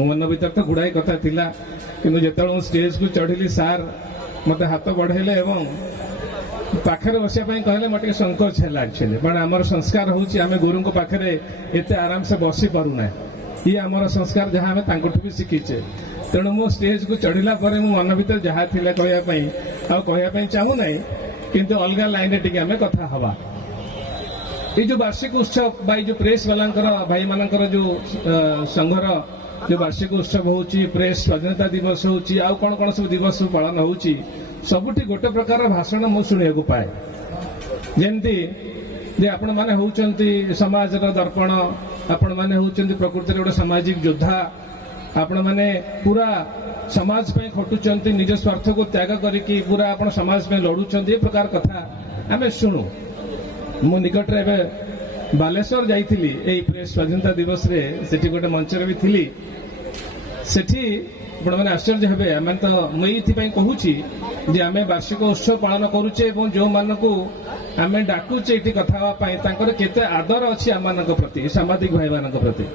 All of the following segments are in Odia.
मो मन भीतर तो गुड़ाई कथा थिला किंतु जेतेବେଳେ स्टेज को चढ़िली सार मते हाथ बढ़ेले एवं पाखरे बसिया कहले मोटे संकोच है एक्चुअली बट आमर संस्कार होची आमे गुरु को पाखरे एते आराम से बसी पारुना ये आमर संस्कार जहाँ आमे तांको भी शिखीचे तेणु मो स्टेज को चढ़िला पर मो मन भीतर जहाँ थिला कहया चाहू ना किंतु अलग लाइन टिके आमे कथा हवा ये जो वार्षिक उत्सव भाई जो प्रेस वालांकर भाई मानकर जो संघर जो वार्षिक उत्सव होची प्रेस स्वाधीनता दिवस होची आउ कौन कौन सब दिवस पालन होची सबुठी गोटे प्रकार भाषण मु शुणिया को पाए जेमती जे आपण माने होउचंती समाज रो दर्पण आपण माने होउचंती प्रकृति रे गोटे सामाजिक योद्धा आपण माने पूरा समाज पे खटुचंती निज स्वार्थ को त्याग करिकी पूरा आपण समाज पे लड़ुचंती ए प्रकार कथा आमे सुनु मु निकट रे बालेश्वर जाइथिली ए प्रेस स्वाधीनता दिवस रे सेठी गोटे मंच रे भी थिली सेठी आपण माने आश्चर्य हेबे आमे तो मुई पई कहूची जे आमे वार्षिक उत्सव पालन करूचे एवं जो मानकू आमे डाकुचे एठी कथा पाई तांकर केते आदर अछि आमानक प्रति सामाजिक भाई मानक प्रति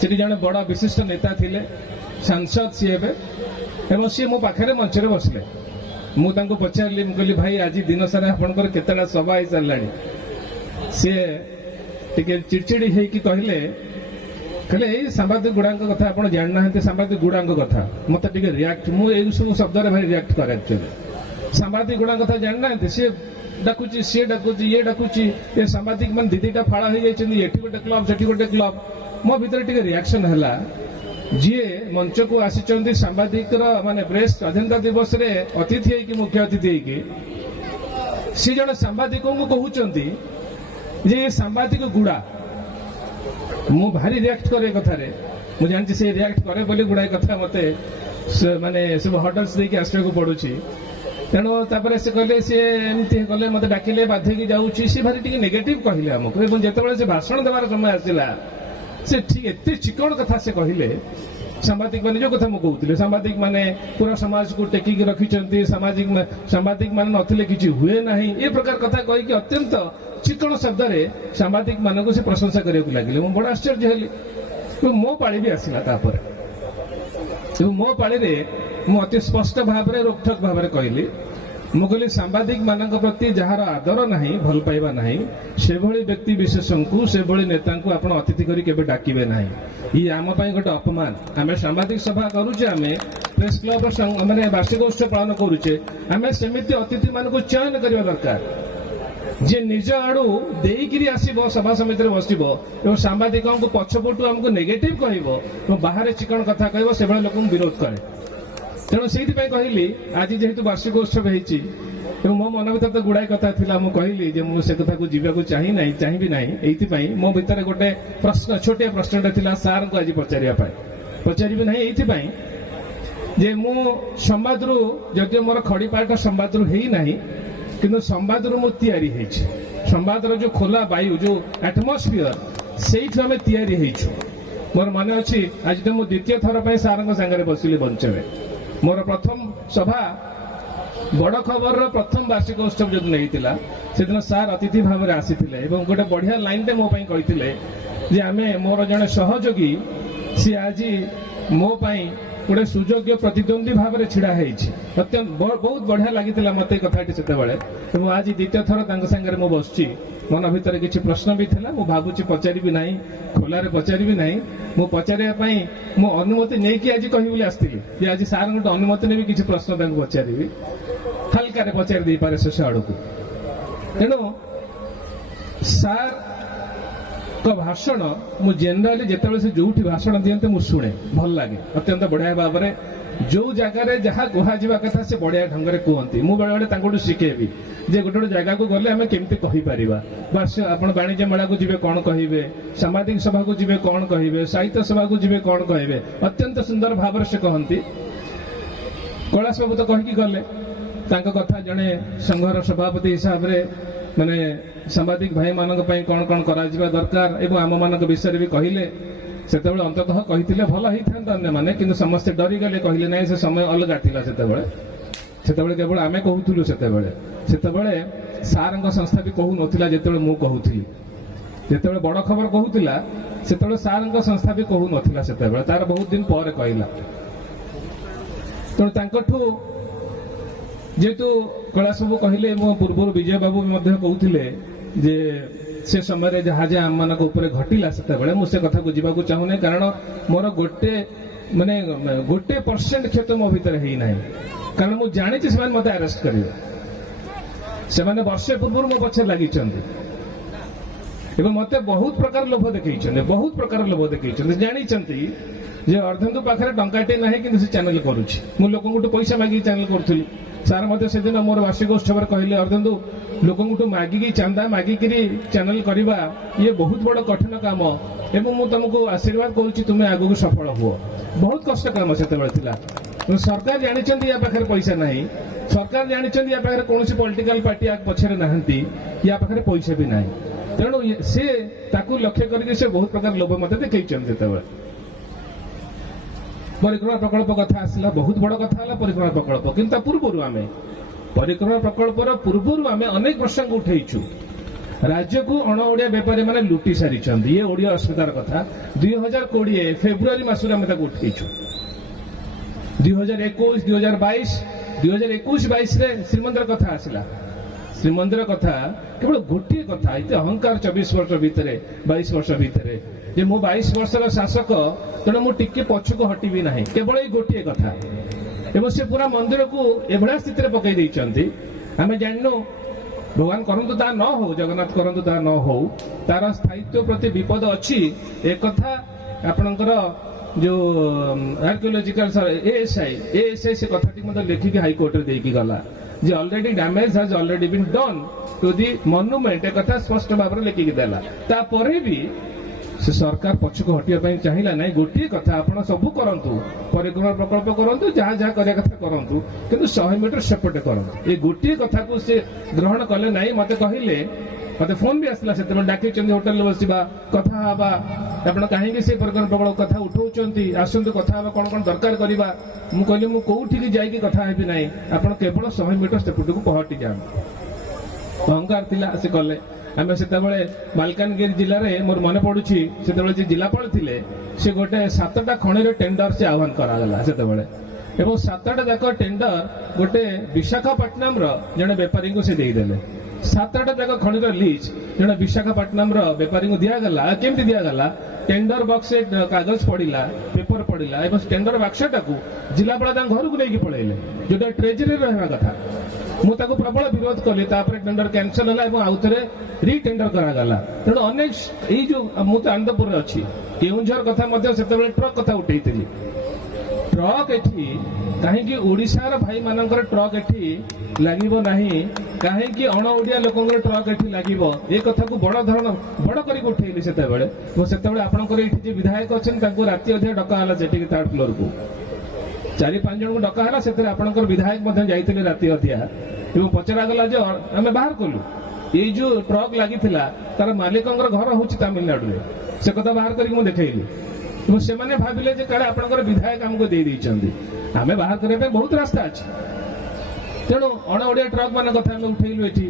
सेठी जने बड़ा विशिष्ट नेता थिले सांसद सी हेबे एवं सी मो पाखरे मंच रे बसले मु तांको पचारली मु कहली भाई आज दिन सारा आपनकर केतेडा सभा आइ चलानी सी टिके चिड़चिड़ी हेकी कहले कहले ए सांबादिक गुड़ांक कथा आपण जानना हते सांबादिक गुड़ांक कथा मते टिके रिएक्ट मु ए सब शब्द रे भाई रिएक्ट करे एक्चुअली सांबादिक गुड़ांक कथा जानना हते से डाकुची से डाकुची ये डाकुची ए सांबादिक मन दीदीटा फाळा हो जायछनी एठी गोटे क्लब सेठी गोटे क्लब मो भीतर टिके रिएक्शन हला जी मंच को आसीचंदी सांबादिक माने प्रेस स्वाधीनता दिवस रे अतिथि है कि मुख्य अतिथि है कि सी जन सांबादिकों को कहउचंदी जे सांबादिक गुड़ा मु भारी रिएक्ट करे कथा रे मु जानछि से रिएक्ट करे बोली गुड़ाई कथा मते माने सब हडल्स देके आस्ते को पडुची तेणु तापर से कहले से एमती कहले मते डाकिले बाध्य की जाउची से भारी टिके नेगेटिव कहले हमको एवं जेतेबेले से भाषण देवार समय आसिला से ठीक एते चिकण कथा से कहले सांबादिक माने जो कथा मु कहउतिले सांबादिक माने पूरा समाज को टेकी के रखिचंती सांबादिक माने नथिले किछि हुए नाही ए प्रकार कथा कहि कि अत्यंत चिकण शब्द रे सांबादिक मानको से प्रशंसा करिया लागिले मु बड़ा आश्चर्य हेली तो मो पाळी भी आसिला तापर तो मो पाळी रे मु अति स्पष्ट भाव रे रोकठोक भाव रे कहली मु कहली सांबादिक मानक प्रति जहार आदर नाही भल पाइबा नाही से भली व्यक्ति विशेषଙ୍କୁ से भली नेताଙ୍କୁ आपण अतिथि करी केबे डाकिबे नाही ई आम पई गोटे अपमान आमे सांबादिक सभा करूचे आमे प्रेस क्लब माने वार्षिक उत्सव पालन करूचे आमे सेमिति अतिथि मानको चयन करबा दरकार जे निज आड़ू देईकिरी आसीबो सभा समिति रे बसिबो एवं सांबादिकों को पछपटू हमको नेगेटिव कहबो तो बाहर चिकन कथा कहबो से भली लोकन विरोध करे तेणु से कहली आज जेहेतु वार्षिक उत्सव होती मो मन भर तो गुड़ाई कथा थिला मु कहली जे मु से कथा को जीवा चाहिए ना ये मो भीतर गोटे प्रश्न छोटे प्रश्नटा थिला सार को आज पचारि ना ये जे मु संवाद रु जदि मोर खड़ीपाट संवाद रु है ना किंतु संवाद रु मु तैयारी होइछि संवाद रो जो खोला वायु जो एटमोस्फियर सेइठ हमें तैयारी होइछु मोर मन अच्छी आज तो मु द्वितीय थर पे सार सांगे बसिली बंचवे मोर प्रथम सभा बड़ खबर प्रथम वार्षिक उत्सव जो नहीं से दिन सार अतिथि भाव में आसी गोटे बढ़िया लाइन टे मो कहते आमे मोर जड़े सहयोगी सी आज मो गोटे सुयोग्य प्रतिद्वंदी भाव में छिड़ा अत्यंत बहुत बढ़िया लगी मत कथाटी से आज द्वितीय थर सांगे मु बसची मन भीतर किसी प्रश्न भी था मु भावुची पचारि ना खोलार पचारि ना मु पचारे मो अनुमति नहीं कि आज कही आसती आज सार गोटे अनुमति ने किसी प्रश्न पचारि हल्का पचारि दे पारे शेष आड़ को तेणु सार भाषण मु जेनराली जिते से जो भाषण दिखते मुझे शुणे भल लगे अत्यंत बढ़िया भाव में जो जगार जहाँ कह कथा से बढ़िया ढंग से कहती मुझे बेले बेले शिखेबी जे गोटे गोटे जगह को गले आम केमती कहीपर बस आप वाणिज्य मेला को जी कौन कहे सामाजिक सभा को जी कौन कहे साहित्य सभा को जी कौन कहे अत्यंत सुंदर भाव से कहती कैलाश बाबू तो कहीकि गले कथा जड़े संघर सभापति हिसाब से माने सांबादिक भाई मानक कौन कौन करा दरकार एवं आम मान विषय भी कहले से अंततः कही भल होता अन्य मैंने कि समस्ते डरीगले कहले ना से समय अलग था से केवल आम कहूलु से सार संस्था भी कहू ना जो मु कहूली जो बड़ खबर कहूला ସେତେବେଳେ ସାର୍ଙ୍କ ସଂସ୍ଥା ବି କହୁନଥିଲା, ସେତେବେଳେ ତାର ବହୁତ ଦିନ ପରେ କହିଲା। ତେଣୁ ତାଙ୍କଠୁ ଯେହେତୁ କୈଳାସ ବାବୁ କହିଲେ, ମୋ ପୂର୍ବରୁ ବିଜୟ ବାବୁ ମଧ୍ୟ କହୁଥିଲେ ଯେ ସେ ସମୟରେ ଯାହା ଯାହା ଆମମାନଙ୍କ ଉପରେ ଘଟିଲା ସେତେବେଳେ, ମୁଁ ସେ କଥାକୁ ଯିବାକୁ ଚାହୁଁନି, କାରଣ ମୋର ଗୋଟେ % କ୍ଷତ ମୋ ଭିତରେ ହେଇନାହିଁ। କାରଣ ମୁଁ ଜାଣିଛି ସେମାନେ ମୋତେ ଆରେଷ୍ଟ କରିବେ। ସେମାନେ ବର୍ଷେ ପୂର୍ବରୁ ମୋ ପଛରେ ଲାଗିଛନ୍ତି ଏବଂ ମୋତେ ବହୁତ ପ୍ରକାର ଲୋଭ ଦେଖେଇଛନ୍ତି, ଜାଣିଛନ୍ତି ଯେ ଅର୍ଦ୍ଧେନ୍ଦୁ ପାଖରେ ଟଙ୍କାଟେ ନାହିଁ କିନ୍ତୁ ସେ ଚ୍ୟାନେଲ କରୁଛି। ମୁଁ ଲୋକଙ୍କଠୁ ପଇସା ମାଗିକି ଚ୍ୟାନେଲ କରୁଥିଲି। ସାର୍ ମଧ୍ୟ ସେଦିନ ମୋର ବାର୍ଷିକ ଉତ୍ସବରେ କହିଲେ, ଅର୍ଦ୍ଧେନ୍ଦୁ ଲୋକଙ୍କଠୁ ମାଗିକି ଚାନ୍ଦା ମାଗିକିରି ଚ୍ୟାନେଲ କରିବା ଇଏ ବହୁତ ବଡ଼ କଠିନ କାମ ଏବଂ ମୁଁ ତମକୁ ଆଶୀର୍ବାଦ କରୁଛି ତୁମେ ଆଗକୁ ସଫଳ ହୁଅ। ବହୁତ କଷ୍ଟ କାମ ସେତେବେଳେ ଥିଲା। ସରକାର ଜାଣିଛନ୍ତି ୟା ପାଖରେ ପଇସା ନାହିଁ, ସରକାର ଜାଣିଛନ୍ତି ୟା ପାଖରେ କୌଣସି ପଲିଟିକାଲ ପାର୍ଟି ପଛରେ ନାହାନ୍ତି, ୟା ପାଖରେ ପଇସା ବି ନାହିଁ। ତେଣୁ ସେ ତାକୁ ଲକ୍ଷ୍ୟ କରିକି ସେ ବହୁତ ପ୍ରକାର ଲୋଭ ମୋତେ ଦେଖେଇଛନ୍ତି। ଯେତେବେଳେ ପରିକ୍ରମା ପ୍ରକଳ୍ପ କଥା ଆସିଲା, ବହୁତ ବଡ଼ କଥା ହେଲା ପରିକ୍ରମା ପ୍ରକଳ୍ପ, କିନ୍ତୁ ତା ପୂର୍ବରୁ ପରିକ୍ରମା ପ୍ରକଳ୍ପର ପୂର୍ବରୁ ଆମେ ଅନେକ ପ୍ରସଙ୍ଗ ଉଠେଇଛୁ। ରାଜ୍ୟକୁ ଅଣ ଓଡ଼ିଆ ବେପାରୀମାନେ ଲୁଟି ସାରିଛନ୍ତି, ଇଏ ଓଡ଼ିଆ ଅସ୍ମିତାର କଥା। 2020 ଫେବୃଆରୀ ମାସରେ ଆମେ ତାକୁ ଉଠେଇଛୁ। 2021, 2022, 2021-22ରେ ଶ୍ରୀମନ୍ଦିର କଥା ଆସିଲା। ଶ୍ରୀମନ୍ଦିର କଥା କେବଳ ଗୋଟିଏ କଥା, ଏତେ ଅହଙ୍କାର 24 ବର୍ଷ ଭିତରେ, 22 ବର୍ଷ ଭିତରେ ଯେ ମୁଁ 22 ବର୍ଷର ଶାସକ, ତେଣୁ ମୁଁ ଟିକେ ପଛକୁ ହଟିବି ନାହିଁ, କେବଳ ଏଇ ଗୋଟିଏ କଥା। ଏବଂ ସେ ପୁରା ମନ୍ଦିରକୁ ଏଭଳିଆ ସ୍ଥିତିରେ ପକାଇ ଦେଇଛନ୍ତି, ଆମେ ଜାଣିନୁ। ଭଗବାନ କରନ୍ତୁ ତାହା ନ ହଉ, ଜଗନ୍ନାଥ କରନ୍ତୁ ତାହା ନ ହଉ, ତାର ସ୍ଥାୟିତ୍ୱ ପ୍ରତି ବିପଦ ଅଛି। ଏକଥା ଆପଣଙ୍କର ଯୋଉ ଆର୍କିଓଲୋଜିକାଲ ଏଏସ୍ଆଇ ସେ କଥାଟି ମଧ୍ୟ ଲେଖିକି ହାଇକୋର୍ଟରେ ଦେଇକି ଗଲା ଯେ already damage has already been done to the monument, ଏକଥା ସ୍ପଷ୍ଟ ଭାବରେ ଲେଖିକି ଦେଲା। ତାପରେ ବି ସେ ସରକାର ପଛକୁ ହଟିବା ପାଇଁ ଚାହିଁଲା ନାହିଁ। ଗୋଟିଏ କଥା, ଆପଣ ସବୁ କରନ୍ତୁ, ପରିକ୍ରମା ପ୍ରକଳ୍ପ କରନ୍ତୁ, ଯାହା ଯାହା କରିବା କଥା କରନ୍ତୁ, କିନ୍ତୁ 100 ମିଟର ସେପଟେ କରନ୍ତୁ। ଏ ଗୋଟିଏ କଥାକୁ ସେ ଗ୍ରହଣ କଲେ ନାହିଁ। ମୋତେ କହିଲେ, ମୋତେ ଫୋନ ବି ଆସିଲା, ସେତେବେଳେ ଡାକିଛନ୍ତି ହୋଟେଲରେ ବସିବା, କଥା ହେବା, ଆପଣ କାହିଁକି ସେ ପରିକ୍ରମା ପ୍ରକଳ୍ପ କଥା ଉଠାଉଛନ୍ତି, ଆସନ୍ତୁ କଥା ହେବା, କ'ଣ କ'ଣ ଦରକାର କରିବା। ମୁଁ କହିଲି ମୁଁ କୋଉଠିକି ଯାଇକି କଥା ହେବି ନାହିଁ, ଆପଣ କେବଳ 100 ମିଟର ସେପଟକୁ ପହଟି ଯାଆନ୍ତୁ। ଅହଙ୍କାର ଥିଲା, ସେ କଲେ। ଆମେ ସେତେବେଳେ ମାଲକାନଗିରି ଜିଲ୍ଲାରେ, ମୋର ମନେ ପଡୁଛି, ସେତେବେଳେ ଯେ ଜିଲ୍ଲାପାଳ ଥିଲେ, ସେ ଗୋଟେ 7ଟା ଖଣିର ଟେଣ୍ଡର ସେ ଆହ୍ୱାନ କରାଗଲା ସେତେବେଳେ, ଏବଂ 7ଟା ଯାକ ଟେଣ୍ଡର ଗୋଟେ ବିଶାଖାପଟ୍ଟନମର ଜଣେ ବେପାରୀଙ୍କୁ ସେ ଦେଇଦେଲେ। 7ଟା ଯାକ ଖଣିର ଲିଜ୍ ଜଣେ ବିଶାଖାପଟ୍ଟନମର ବେପାରୀଙ୍କୁ ଦିଆଗଲା। କେମିତି ଦିଆଗଲା? ଟେଣ୍ଡର ବକ୍ସରେ କାଗଜ ପଡିଲା, ପେପର ପଡିଲା ଏବଂ ଟେଣ୍ଡର ବାକ୍ସଟାକୁ ଜିଲ୍ଲାପାଳ ତାଙ୍କ ଘରକୁ ନେଇକି ପଳେଇଲେ, ଯୋଉଟା ଟ୍ରେଜେରୀରେ ରହିବା କଥା। ମୁଁ ତାକୁ ପ୍ରବଳ ବିରୋଧ କଲି, ତାପରେ ଟେଣ୍ଡର କ୍ୟାନସଲ ହେଲା ଏବଂ ଆଉଥରେ ରିଟେଣ୍ଡର କରାଗଲା। ତେଣୁ ଅନେକ ଏଇ ଯୋଉ, ମୁଁ ତ ଆନନ୍ଦପୁରରେ ଅଛି, କେଉଁଝର କଥା ମଧ୍ୟ ସେତେବେଳେ ଟ୍ରକ୍ କଥା ଉଠେଇଥିଲି। ଟ୍ରକ୍ ଏଠି କାହିଁକି ଓଡ଼ିଶାର ଭାଇମାନଙ୍କର ଟ୍ରକ୍ ଏଠି ଲାଗିବ ନାହିଁ, କାହିଁକି ଅଣ ଓଡ଼ିଆ ଲୋକଙ୍କର ଟ୍ରକ୍ ଏଠି ଲାଗିବ, ଏ କଥାକୁ ବଡ଼ କରିକି ଉଠେଇଲି ସେତେବେଳେ। ଏବଂ ସେତେବେଳେ ଆପଣଙ୍କର ଏଇଠି ଯେ ବିଧାୟକ ଅଛନ୍ତି ତାଙ୍କୁ ରାତି ଅଧିଆ ଡକା ହେଲା ସେଠିକି, 3rd ଫ୍ଲୋରକୁ 4-5 ଜଣଙ୍କୁ ଡକା ହେଲା। ସେଥିରେ ଆପଣଙ୍କର ବିଧାୟକ ମଧ୍ୟ ଯାଇଥିଲେ ରାତି ଅଧିଆ ଏବଂ ପଚରାଗଲା ଯେ ଆମେ ବାହାର କଲୁ ଏଇ ଯୋଉ ଟ୍ରକ୍ ଲାଗିଥିଲା ତାର ମାଲିକଙ୍କର ଘର ହଉଛି ତାମିଲନାଡୁରେ। ସେ କଥା ବାହାର କରିକି ମୁଁ ଦେଖେଇଲି ଏବଂ ସେମାନେ ଭାବିଲେ ଯେ କାଳେ ଆପଣଙ୍କର ବିଧାୟକ ଆମକୁ ଦେଇଛନ୍ତି। ଆମେ ବାହାର କରିବା ପାଇଁ ବହୁତ ରାସ୍ତା ଅଛି। ତେଣୁ ଅଣ ଓଡ଼ିଆ ଟ୍ରକ୍ ମାନଙ୍କ କଥା ଆମେ ଉଠେଇଲୁ, ଏଠି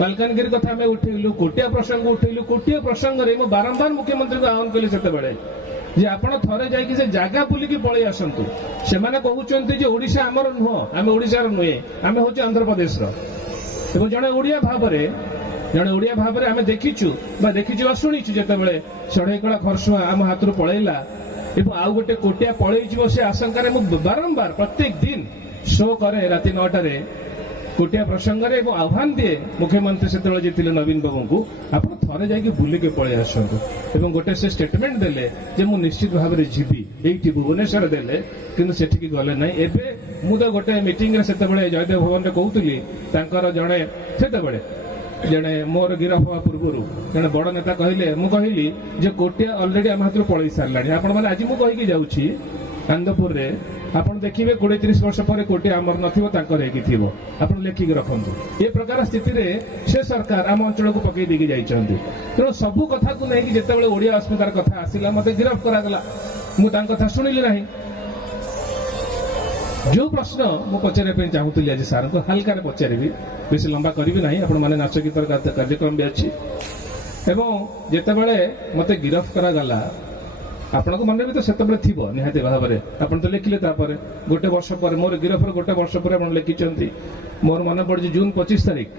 ମାଲକାନଗିରି କଥା ଆମେ ଉଠେଇଲୁ, କୋଟିଆ ପ୍ରସଙ୍ଗ ଉଠେଇଲୁ। କୋଟିଆ ପ୍ରସଙ୍ଗରେ ମୁଁ ବାରମ୍ବାର ମୁଖ୍ୟମନ୍ତ୍ରୀଙ୍କୁ ଆହ୍ୱାନ କଲି ସେତେବେଳେ ଯେ ଆପଣ ଥରେ ଯାଇକି ସେ ଜାଗା ବୁଲିକି ପଳେଇ ଆସନ୍ତୁ। ସେମାନେ କହୁଛନ୍ତି ଯେ ଓଡ଼ିଶା ଆମର ନୁହଁ, ଆମେ ଓଡ଼ିଶାର ନୁହେଁ, ଆମେ ହଉଛି ଆନ୍ଧ୍ରପ୍ରଦେଶର। ଏବଂ ଜଣେ ଓଡ଼ିଆ ଭାବରେ ଆମେ ଦେଖିଛୁ ବା ଶୁଣିଛୁ ଯେତେବେଳେ ଷଢ଼େଇକଳା ଖରସୁଆଁ ଆମ ହାତରୁ ପଳେଇଲା ଏବଂ ଆଉ ଗୋଟେ କୋଟିଆ ପଳେଇଯିବ ସେ ଆଶଙ୍କାରେ ମୁଁ ବାରମ୍ବାର ପ୍ରତ୍ୟେକ ଦିନ ଶୋ କରେ ରାତି 9ଟାରେ କୋଟିଆ ପ୍ରସଙ୍ଗରେ ଏବଂ ଆହ୍ୱାନ ଦିଏ ମୁଖ୍ୟମନ୍ତ୍ରୀ ସେତେବେଳେ ଯେ ଥିଲେ ନବୀନ ବାବୁଙ୍କୁ, ଆପଣ ଥରେ ଯାଇକି ବୁଲିକି ପଳେଇ ଆସନ୍ତୁ। ଏବଂ ଗୋଟେ ସେ ଷ୍ଟେଟମେଣ୍ଟ ଦେଲେ ଯେ ମୁଁ ନିଶ୍ଚିତ ଭାବରେ ଯିବି, ଏଇଠି ଭୁବନେଶ୍ୱର ଦେଲେ, କିନ୍ତୁ ସେଠିକି ଗଲେ ନାହିଁ। ଏବେ ମୁଁ ତ ଗୋଟେ ମିଟିଂରେ ସେତେବେଳେ ଜୟଦେବ ଭବନରେ କହୁଥିଲି, ତାଙ୍କର ସେତେବେଳେ ଜଣେ ମୋର ଗିରଫ ହେବା ପୂର୍ବରୁ ଜଣେ ବଡ଼ ନେତା କହିଲେ, ମୁଁ କହିଲି ଯେ କୋଟିଆ ଅଲରେଡି ଆମ ହାତରୁ ପଳେଇ ସାରିଲାଣି। ଆପଣମାନେ ଆଜି ମୁଁ କହିକି ଯାଉଛି ଆନନ୍ଦପୁରରେ, ଆପଣ ଦେଖିବେ 20-30 ବର୍ଷ ପରେ କୋଟିଆ ଆମର ନଥିବ, ତାଙ୍କର ହେଇକି ଥିବ। ଆପଣ ଲେଖିକି ରଖନ୍ତୁ। ଏ ପ୍ରକାର ସ୍ଥିତିରେ ସେ ସରକାର ଆମ ଅଞ୍ଚଳକୁ ପକେଇ ଦେଇକି ଯାଇଛନ୍ତି। ତେଣୁ ସବୁ କଥାକୁ ନେଇକି ଯେତେବେଳେ ଓଡ଼ିଆ ଅସ୍ମିତାର କଥା ଆସିଲା, ମତେ ଗିରଫ କରାଗଲା। ମୁଁ ତାଙ୍କ କଥା ଶୁଣିଲି ନାହିଁ। ଯୋଉ ପ୍ରଶ୍ନ ମୁଁ ପଚାରିବା ପାଇଁ ଚାହୁଁଥିଲି ଆଜି ସାର୍ଙ୍କୁ, ହାଲକାରେ ପଚାରିବି, ବେଶୀ ଲମ୍ବା କରିବି ନାହିଁ। ଆପଣମାନେ ନାଚ ଗୀତର କାର୍ଯ୍ୟକ୍ରମ ବି ଅଛି। ଏବଂ ଯେତେବେଳେ ମୋତେ ଗିରଫ କରାଗଲା ଆପଣଙ୍କ ମନରେ ବି ତ ସେତେବେଳେ ଥିବ ନିହାତି ଭାବରେ ଆପଣ ତ ଲେଖିଲେ ତାପରେ ଗୋଟେ ବର୍ଷ ପରେ ମୋର ଗିରଫର ଗୋଟେ ବର୍ଷ ପରେ ଆପଣ ଲେଖିଛନ୍ତି ମୋର ମନେ ପଡୁଛି ଜୁନ 25 ତାରିଖ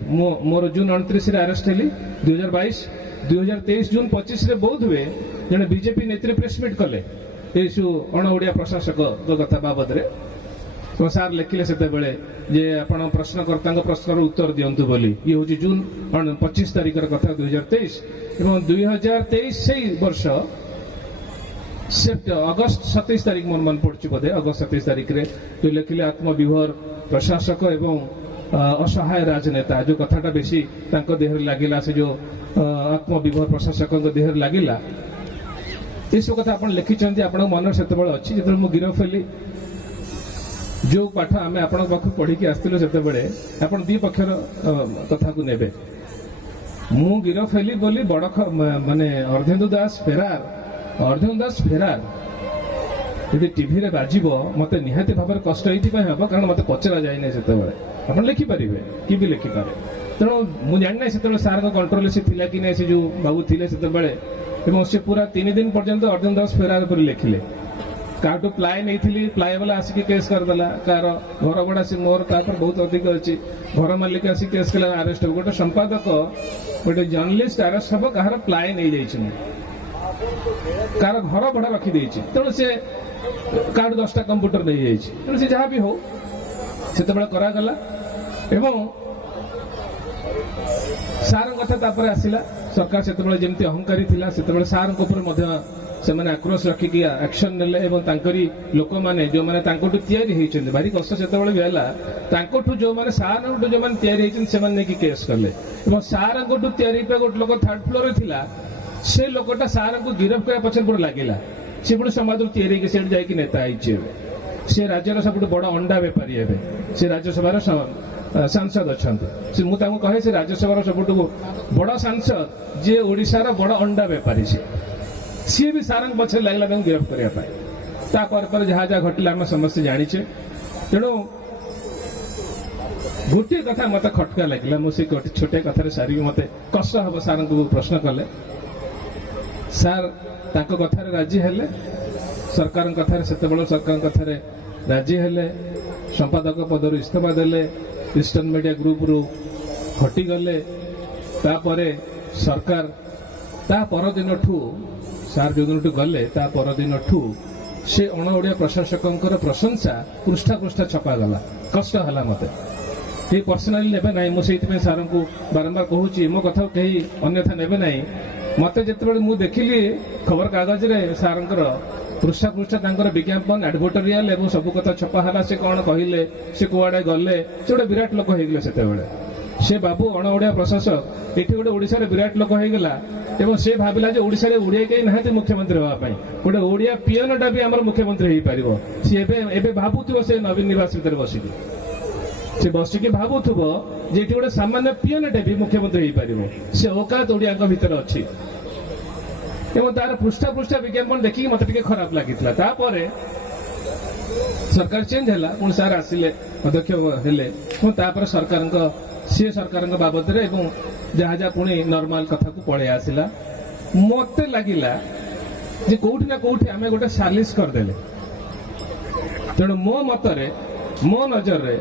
ମୋର ଜୁନ 29ରେ ଆରେଷ୍ଟ ହେଲି 2023 ଜୁନ 25ରେ ବୋଧ ହୁଏ ଜଣେ ବିଜେପି ନେତ୍ରୀ ପ୍ରେସମିଟ୍ କଲେ ଏଇ ସବୁ ଅଣ ଓଡ଼ିଆ ପ୍ରଶାସକଙ୍କ କଥା ବାବଦରେ ସାର୍ ଲେଖିଲେ ସେତେବେଳେ ଯେ ଆପଣ ପ୍ରଶ୍ନକର୍ତ୍ତାଙ୍କ ପ୍ରଶ୍ନର ଉତ୍ତର ଦିଅନ୍ତୁ ବୋଲି ଇଏ ହେଉଛି ଜୁନ 25 ତାରିଖର କଥା 2023 ଏବଂ 2023 ସେଇ ବର୍ଷ ଅଗଷ୍ଟ 27 ତାରିଖ ମୋର ମନେ ପଡୁଛି ବୋଧେ ଅଗଷ୍ଟ 27 ତାରିଖରେ ଯୋଉ ଲେଖିଲେ ଆତ୍ମବିଭୋର ପ୍ରଶାସକ ଏବଂ ଅସହାୟ ରାଜନେତା ଯୋଉ କଥାଟା ବେଶୀ ତାଙ୍କ ଦେହରେ ଲାଗିଲା ସେ ଯୋଉ ଆତ୍ମବିଭୋର ପ୍ରଶାସକଙ୍କ ଦେହରେ ଲାଗିଲା ଏସବୁ କଥା ଆପଣ ଲେଖିଛନ୍ତି ଆପଣଙ୍କ ମନରେ ସେତେବେଳେ ଅଛି ଯେତେବେଳେ ମୁଁ ଗିରଫ ହେଲି ଯୋଉ ପାଠ ଆମେ ଆପଣଙ୍କ ପାଖକୁ ପଢିକି ଆସିଥିଲୁ ସେତେବେଳେ ଆପଣ ଦି ପକ୍ଷର କଥାକୁ ନେବେ ମୁଁ ଗିରଫ ହେଲି ବୋଲି ବଡ ମାନେ ଅର୍ଦ୍ଧେନ୍ଦୁ ଦାସ ଫେରାର ଯଦି ଟିଭିରେ ବାଜିବ ମତେ ନିହାତି ଭାବରେ କଷ୍ଟ ଏଇଥିପାଇଁ ହେବ କାରଣ ମତେ ପଚରା ଯାଇନାହିଁ ସେତେବେଳେ ଆପଣ ଲେଖିପାରିବେ କି ବି ଲେଖିପାରେ ତେଣୁ ମୁଁ ଜାଣିନାହିଁ ସେତେବେଳେ ସାର୍ଙ୍କ କଣ୍ଟ୍ରୋଲରେ ସେ ଥିଲା କି ନାହିଁ ସେ ଯୋଉ ବାବୁ ଥିଲେ ସେତେବେଳେ ଏବଂ ସେ ପୁରା 3 ଦିନ ପର୍ଯ୍ୟନ୍ତ ଅର୍ଦ୍ଧେନ୍ଦୁ ଦାସ ଫେରାର କରି ଲେଖିଲେ କାହାଠୁ ପ୍ଲାଏ ନେଇଥିଲି ପ୍ଲାଏ ବାଲା ଆସିକି କେସ୍ କରିଦେଲା କାହାର ଘର ଭଡା ସେ ମୋର ତାପରେ ବହୁତ ଅଧିକ ଅଛି ଘର ମାଲିକ ଆସିକି କେସ୍ କଲା ଆରେଷ୍ଟ ହେବ ଗୋଟେ ସମ୍ପାଦକ ଗୋଟେ ଜର୍ଣ୍ଣାଲିଷ୍ଟ ଆରେଷ୍ଟ ହେବ କାହାର ପ୍ଲାଏ ନେଇଯାଇଛି ମୁଁ କାହାର ଘର ଭଡା ରଖିଦେଇଛି ତେଣୁ ସେ କାହାଠୁ 10ଟା କମ୍ପ୍ୟୁଟର ନେଇଯାଇଛି ତେଣୁ ସେ ଯାହା ବି ହଉ ସେତେବେଳେ କରାଗଲା ଏବଂ ସାର୍ଙ୍କ କଥା ତାପରେ ଆସିଲା ସରକାର ସେତେବେଳେ ଯେମିତି ଅହଙ୍କାରୀ ଥିଲା ସେତେବେଳେ ସାର୍ଙ୍କ ଉପରେ ମଧ୍ୟ ସେମାନେ ଆକ୍ରୋଶ ରଖିକି ଆକ୍ସନ ନେଲେ ଏବଂ ତାଙ୍କରି ଲୋକମାନେ ଯୋଉମାନେ ତାଙ୍କଠୁ ତିଆରି ହେଇଛନ୍ତି ଭାରି କଷ୍ଟ ସେତେବେଳେ ବି ହେଲା ତାଙ୍କଠୁ ଯୋଉମାନେ ସାର୍ଙ୍କଠୁ ଯୋଉମାନେ ତିଆରି ହେଇଛନ୍ତି ସେମାନେ ନେଇକି କେସ୍ କଲେ ଏବଂ ସାର୍ଙ୍କଠୁ ତିଆରି ହେଇଥିବା ଗୋଟେ ଲୋକ ଥାର୍ଡ ଫ୍ଲୋରରେ ଥିଲା ସେ ଲୋକଟା ସାର୍ଙ୍କୁ ଗିରଫ କରିବା ପଛରେ ପୁଣି ଲାଗିଲା ସେ ପୁଣି ସମାଜରୁ ତିଆରି ହେଇକି ସେଠି ଯାଇକି ନେତା ହେଇଛି ଏବେ ସେ ରାଜ୍ୟର ସବୁଠୁ ବଡ ଅଣ୍ଡା ବେପାରୀ ଏବେ ସେ ରାଜ୍ୟସଭାର ସାଂସଦ ଅଛନ୍ତି ସେ ମୁଁ ତାଙ୍କୁ କହେ ସେ ରାଜ୍ୟସଭାର ସବୁଠୁ ବଡ ସାଂସଦ ଯିଏ ଓଡ଼ିଶାର ବଡ ଅଣ୍ଡା ବେପାରୀ ସିଏ ବି ସାର୍ଙ୍କ ପଛରେ ଲାଗିଲା ତାଙ୍କୁ ଗିରଫ କରିବା ପାଇଁ ତାପରେ ପରେ ଯାହା ଯାହା ଘଟିଲା ଆମେ ସମସ୍ତେ ଜାଣିଛେ ତେଣୁ ଗୋଟିଏ କଥା ମତେ ଖଟକା ଲାଗିଲା ମୁଁ ସେ ଛୋଟିଆ କଥାରେ ସାରିକି ମତେ କଷ୍ଟ ହବ ସାର୍ଙ୍କୁ ପ୍ରଶ୍ନ କଲେ ସାର୍ ତାଙ୍କ କଥାରେ ରାଜି ହେଲେ ସରକାରଙ୍କ କଥାରେ ସେତେବେଳେ ସରକାରଙ୍କ କଥାରେ ରାଜି ହେଲେ ସମ୍ପାଦକ ପଦରୁ ଇସ୍ତଫା ଦେଲେ ଇଷ୍ଟର୍ନ ମିଡିଆ ଗ୍ରୁପରୁ ହଟିଗଲେ ତାପରେ ସରକାର ତା ପରଦିନଠୁ ସାର୍ ଯୋଉଦିନଠୁ ଗଲେ ତା ପରଦିନଠୁ ସେ ଅଣ ଓଡ଼ିଆ ପ୍ରଶାସକଙ୍କର ପ୍ରଶଂସା ପୃଷ୍ଠା ପୃଷ୍ଠା ଛପାଗଲା କଷ୍ଟ ହେଲା ମତେ କେହି ପର୍ସନାଲି ନେବେ ନାହିଁ ମୁଁ ସେଇଥିପାଇଁ ସାର୍ଙ୍କୁ ବାରମ୍ବାର କହୁଛି ମୋ କଥାକୁ କେହି ଅନ୍ୟଥା ନେବେ ନାହିଁ ମତେ ଯେତେବେଳେ ମୁଁ ଦେଖିଲି ଖବର କାଗଜରେ ସାର୍ଙ୍କର ପୃଷ୍ଠା ପୃଷ୍ଠା ତାଙ୍କର ବିଜ୍ଞାପନ ଆଡଭୋଟୋରିଆଲ ଏବଂ ସବୁ କଥା ଛପା ହେଲା ସେ କଣ କହିଲେ ସେ କୁଆଡେ ଗଲେ ସେ ଗୋଟେ ବିରାଟ ଲୋକ ହେଇଗଲେ ସେତେବେଳେ ସେ ବାବୁ ଅଣ ଓଡ଼ିଆ ପ୍ରଶାସକ ଏଠି ଗୋଟେ ଓଡ଼ିଶାରେ ବିରାଟ ଲୋକ ହେଇଗଲା ଏବଂ ସେ ଭାବିଲା ଯେ ଓଡ଼ିଶାରେ ଓଡ଼ିଆ କେହି ନାହାନ୍ତି ମୁଖ୍ୟମନ୍ତ୍ରୀ ହେବା ପାଇଁ ଗୋଟେ ଓଡ଼ିଆ ପିଅନଟା ବି ଆମର ମୁଖ୍ୟମନ୍ତ୍ରୀ ହେଇପାରିବ ସେ ଏବେ ଭାବୁଥିବ ସେ ନବୀନ ନିବାସ ଭିତରେ ବସିକି ସେ ବସିକି ଭାବୁଥିବ ଯେ ଏଠି ଗୋଟେ ସାମାନ୍ୟ ପିଅନଟେ ବି ମୁଖ୍ୟମନ୍ତ୍ରୀ ହେଇପାରିବ ସେ ଔକାତ ଓଡ଼ିଆଙ୍କ ଭିତରେ ଅଛି ଏବଂ ତାର ପୃଷ୍ଠା ପୃଷ୍ଠା ବିଜ୍ଞାପନ ଦେଖିକି ମତେ ଟିକେ ଖରାପ ଲାଗିଥିଲା ତାପରେ ସରକାର ଚେଞ୍ଜ ହେଲା ପୁଣି ସାର୍ ଆସିଲେ ଅଧ୍ୟକ୍ଷ ହେଲେ ଏବଂ ତାପରେ ସରକାରଙ୍କ ବାବଦରେ ଏବଂ ଯାହା ଯାହା ପୁଣି ନର୍ମାଲ କଥାକୁ ପଳେଇ ଆସିଲା ମତେ ଲାଗିଲା ଯେ କୋଉଠି ନା କୋଉଠି ଆମେ ଗୋଟେ ସାଲିସ କରିଦେଲେ ତେଣୁ ମୋ ମତରେ ମୋ ନଜରରେ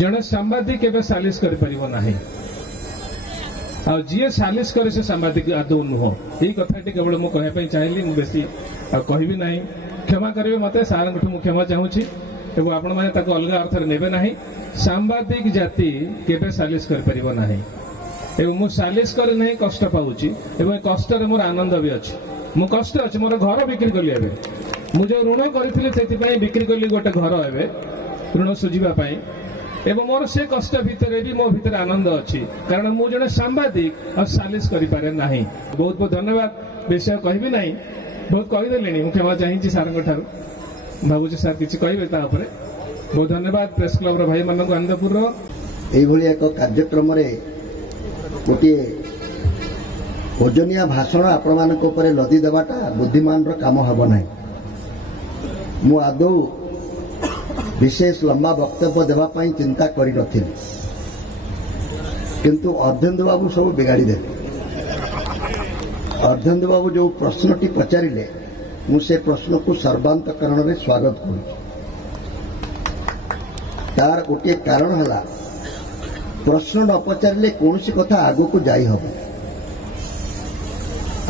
ଜଣେ ସାମ୍ବାଦିକ କେବେ ସାଲିସ କରିପାରିବ ନାହିଁ ଆଉ ଯିଏ ସାଲିସ କରେ ସେ ସାମ୍ବାଦିକ ଆଦୌ ନୁହଁ ଏଇ କଥାଟି କେବଳ ମୁଁ କହିବା ପାଇଁ ଚାହିଁଲି ମୁଁ ବେଶୀ ଆଉ କହିବି ନାହିଁ କ୍ଷମା କରିବେ ମତେ ସାର୍ଙ୍କଠୁ ମୁଁ କ୍ଷମା ଚାହୁଁଛି ଏବଂ ଆପଣମାନେ ତାକୁ ଅଲଗା ଅର୍ଥରେ ନେବେ ନାହିଁ ସାମ୍ବାଦିକ ଜାତି କେବେ ସାଲିସ କରିପାରିବ ନାହିଁ ଏବଂ ମୁଁ ସାଲିସ କରି ନାହିଁ କଷ୍ଟ ପାଉଛି ଏବଂ ଏ କଷ୍ଟରେ ମୋର ଆନନ୍ଦ ବି ଅଛି ମୁଁ କଷ୍ଟ ଅଛି ମୋର ଘର ବିକ୍ରି କଲି ଏବେ ମୁଁ ଯୋଉ ଋଣ କରିଥିଲି ସେଥିପାଇଁ ବିକ୍ରି କଲି ଗୋଟେ ଘର ଏବେ ଋଣ ସୁଝିବା ପାଇଁ ଏବଂ ମୋର ସେ କଷ୍ଟ ଭିତରେ ବି ମୋ ଭିତରେ ଆନନ୍ଦ ଅଛି କାରଣ ମୁଁ ଜଣେ ସାମ୍ବାଦିକ ଆଉ ସାଲିସ କରିପାରେ ନାହିଁ ବହୁତ ବହୁତ ଧନ୍ୟବାଦ ବେଶୀ ଆଉ କହିବି ନାହିଁ ବହୁତ କହିଦେଲେଣି ମୁଁ କ୍ଷମା ଚାହିଁଛି ସାର୍ଙ୍କ ଠାରୁ ଭାବୁଛି ସାର୍ କିଛି କହିବେ ତା ଉପରେ ବହୁତ ଧନ୍ୟବାଦ ପ୍ରେସ କ୍ଲବର ଭାଇମାନଙ୍କୁ ଆନନ୍ଦପୁରର ଏଇଭଳି ଏକ କାର୍ଯ୍ୟକ୍ରମରେ ଗୋଟିଏ ଓଜନିଆ ଭାଷଣ ଆପଣମାନଙ୍କ ଉପରେ ଲଦି ଦେବାଟା ବୁଦ୍ଧିମାନର କାମ ହେବ ନାହିଁ ମୁଁ ଆଦୌ ବିଶେଷ ଲମ୍ବା ବକ୍ତବ୍ୟ ଦେବା ପାଇଁ ଚିନ୍ତା କରିନଥିଲି କିନ୍ତୁ ଅର୍ଦ୍ଧେନ୍ଦୁ ବାବୁ ସବୁ ବିଗାଡ଼ି ଦେଲେ अर्धेन्दु बाबू जो प्रश्नटी पचारिले मु से प्रश्न को सर्वांतकरण में स्वागत करूँ। तार गोटे कारण है प्रश्न न पचारे कौन सी कथा आगो को जाई हम।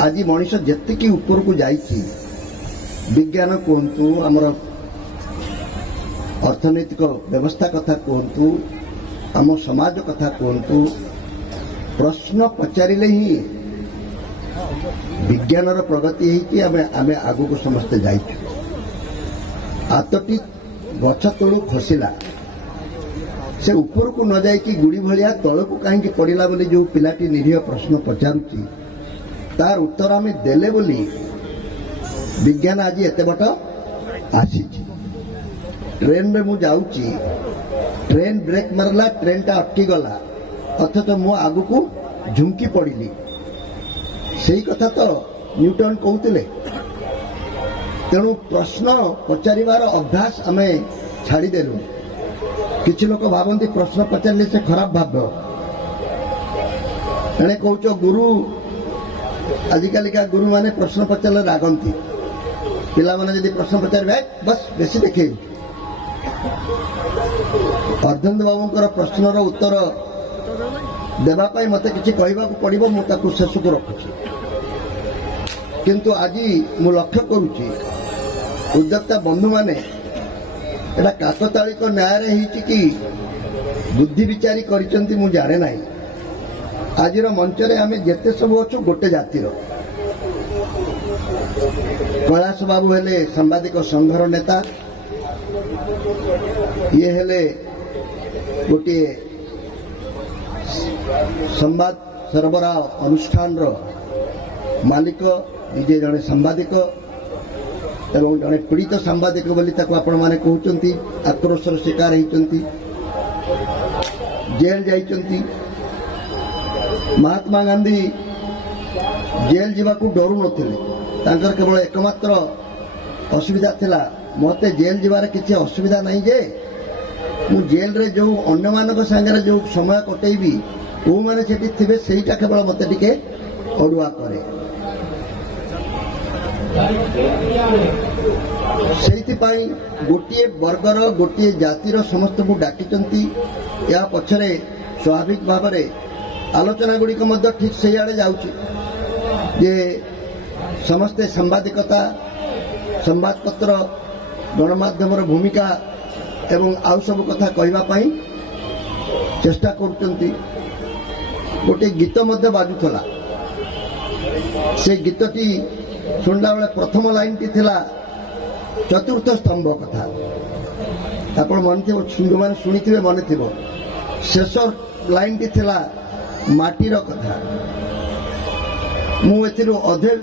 आज मनीष जेतिकी ऊपर को जाइए विज्ञान कहतु आमर अर्थनैतिक व्यवस्था कथा कहतु आम समाज कथा कहतु प्रश्न पचारे ही विज्ञान प्रगति है आगो को समस्ते जाइए। हाथटी गछ तलू खसला से ऊपर को न जाइकी गुड़ी भाया तल को कहीं पड़ा बोली जो पिलाटी निरीह प्रश्न पचारुची तार उत्तर आम देले बोली विज्ञान आज एत बाट आसी। ट्रेन में मु जाऊची ट्रेन ब्रेक मारला ट्रेन टा अटकी गला अथच मु आगु को झुमकी पड़ी से कथा तो न्यूटन कहते। तेणु प्रश्न पचारिबार अभ्यास आम छाड़देलु। किसी लोक भावती प्रश्न पचारे से खराब भाव एणे कौच गुरु आजिकालिका गुरु माने प्रश्न पचारे रागंती पिला माने यदि प्रश्न पचारे बस बेसी देखे। अर्धेन्दु बाबूंकर प्रश्नर उत्तर देवाई मत किसी कहवाक पड़ो मुझे शेष को रखुची। किंतु आज मु लक्ष्य करुच्ची उद्योक्ता बंधु माने एटा काकतालिक न्याय कि बुद्धि विचारी करिसेंती मु जाने ना। आज मंच रे आमे जेते सब अच्छु गोटे जातिर कैलाश बाबू हेले सांबादिक संघर नेता ये हेले गोटे संवाद सरबराह अनुष्ठान मालिक निजे जड़े सांबादिक एवं जड़े पीड़ित सांबादिक बोली आपण माने कहउचंती आक्रोशर शिकार होती जेल जाइचंती। महात्मा गांधी जेल जीवाकू डरू नथिले तांकर केवल एकमात्र असुविधा थिला मते जेल जीवार किसी असुविधा नहीं जे मु जेल रे जो अन्य मानक संगे जो समय कटेबी वो माने सेठी थिबे सेटा केवल मते टिके अडुआ करे। सेइथिपाई गोटे वर्गर गोटे जातिर समस्त को डाकिचंती। या पछरे स्वाभाविक भाव में आलोचना गुड़िक ठीक से आड़े जाउची जे समस्ते सांबादिकता संवादपत्र गणमाध्यम भूमिका एवं आउ सब कथा कहवाई चेष्टा करुचंती। गोटे गीत मध्य बाजुला से गीतटी शुणला बेले प्रथम लाइन टी थिला चतुर्थ स्तंभ कथा आपण मन थी मैंने शुणी थे मन थी। शेष लाइन टी थिला माटीर कथा मु एथिरु अधे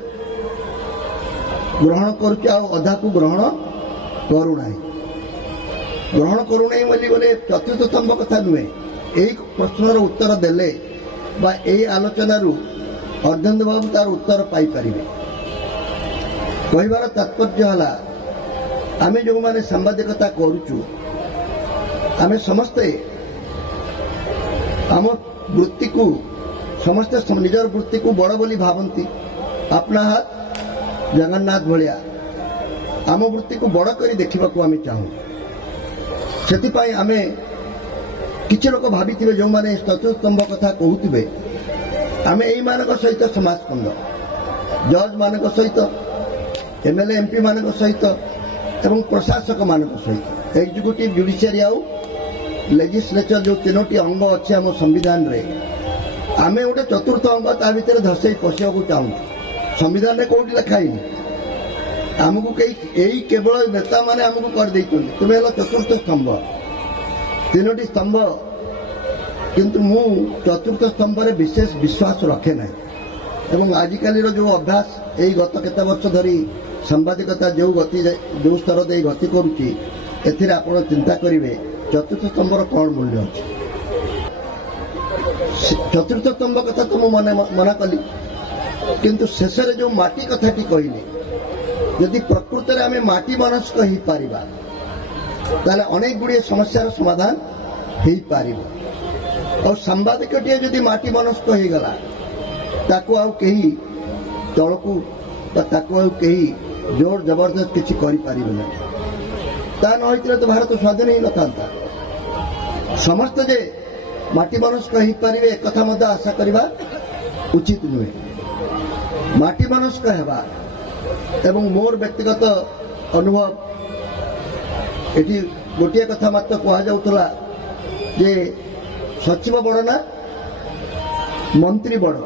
ग्रहण करुच्ची अधा को ग्रहण करूना ग्रहण करूना बोली बोले चतुर्थ स्तंभ कथा नुहे। यही प्रश्नर उत्तर देले बा यही आलोचनारू अर्धेन्दु बाबू तार उत्तर पाई परिबे। कहबार तात्पर्य है आम जो मैंने सांबादिकता करुचु आम समस्ते आम वृत्ति को समस्ते निजर वृत्ति को बड़ बोली भावती अपना हाथ जगन्नाथ भाया आम वृत्ति को बड़ कर देखा आम चाहूँ। से आम किसी लोक भावी जो मैंने चतुस्तंभ कथा कहते आम यही मान सहित समाजकंद जज मान सहित एमएलए एमपी मान सहित एवं प्रशासक मान सहित एग्जीक्यूटिव जुडिशियरी आउ लेजिस्लेचर जो तीनोटी अंग अच्छे आम संविधान रे आम गोटे चतुर्थ अंग ता भीतर धसई पशिया चाहूँ। संविधान में कौटी लिखाई आमको कई केवल नेता माने आमको कर तुम्हें हल चतुर्थ स्तंभ तीनोटी स्तंभ किंतु मु चतुर्थ स्तंभ रे विशेष विश्वास रखे ना। एवं आजिकाली जो अभ्यास यही गत केते वर्ष धरी सांबादिकता जो गति जो स्तर दे गति करुच्ची एथिरे आपण चिंता करिवे चतुर्थ स्तंभर कौन मूल्य अच्छे। चतुर्थ स्तंभ कथा तो मना कली किंतु शेष जो माटी कथाटी कहली यदि प्रकृत में आम माटी मनस्क हो पारिबा ताले अनेक गुड़िए समस्यार समाधान हो पार। और सांबादिकटिए जदि माटी मनस्क हो गला ताको आउ कहीं ତଳକୁ ବା ତାକୁ ଆଉ କେହି ଜୋର ଜବରଦସ୍ତ କିଛି କରିପାରିବେ ନାହିଁ। ତାହା ନ ହୋଇଥିଲେ ତ ଭାରତ ସ୍ୱାଧୀନ ହେଇନଥାନ୍ତା। ସମସ୍ତେ ଯେ ମାଟି ମନସ୍କ ହେଇପାରିବେ ଏକଥା ମଧ୍ୟ ଆଶା କରିବା ଉଚିତ ନୁହେଁ। ମାଟି ମନସ୍କ ହେବା ଏବଂ ମୋର ବ୍ୟକ୍ତିଗତ ଅନୁଭବ ଏଠି ଗୋଟିଏ କଥା ମାତ୍ର କୁହାଯାଉଥିଲା ଯେ ସଚିବ ବଡ଼ ନା ମନ୍ତ୍ରୀ ବଡ଼,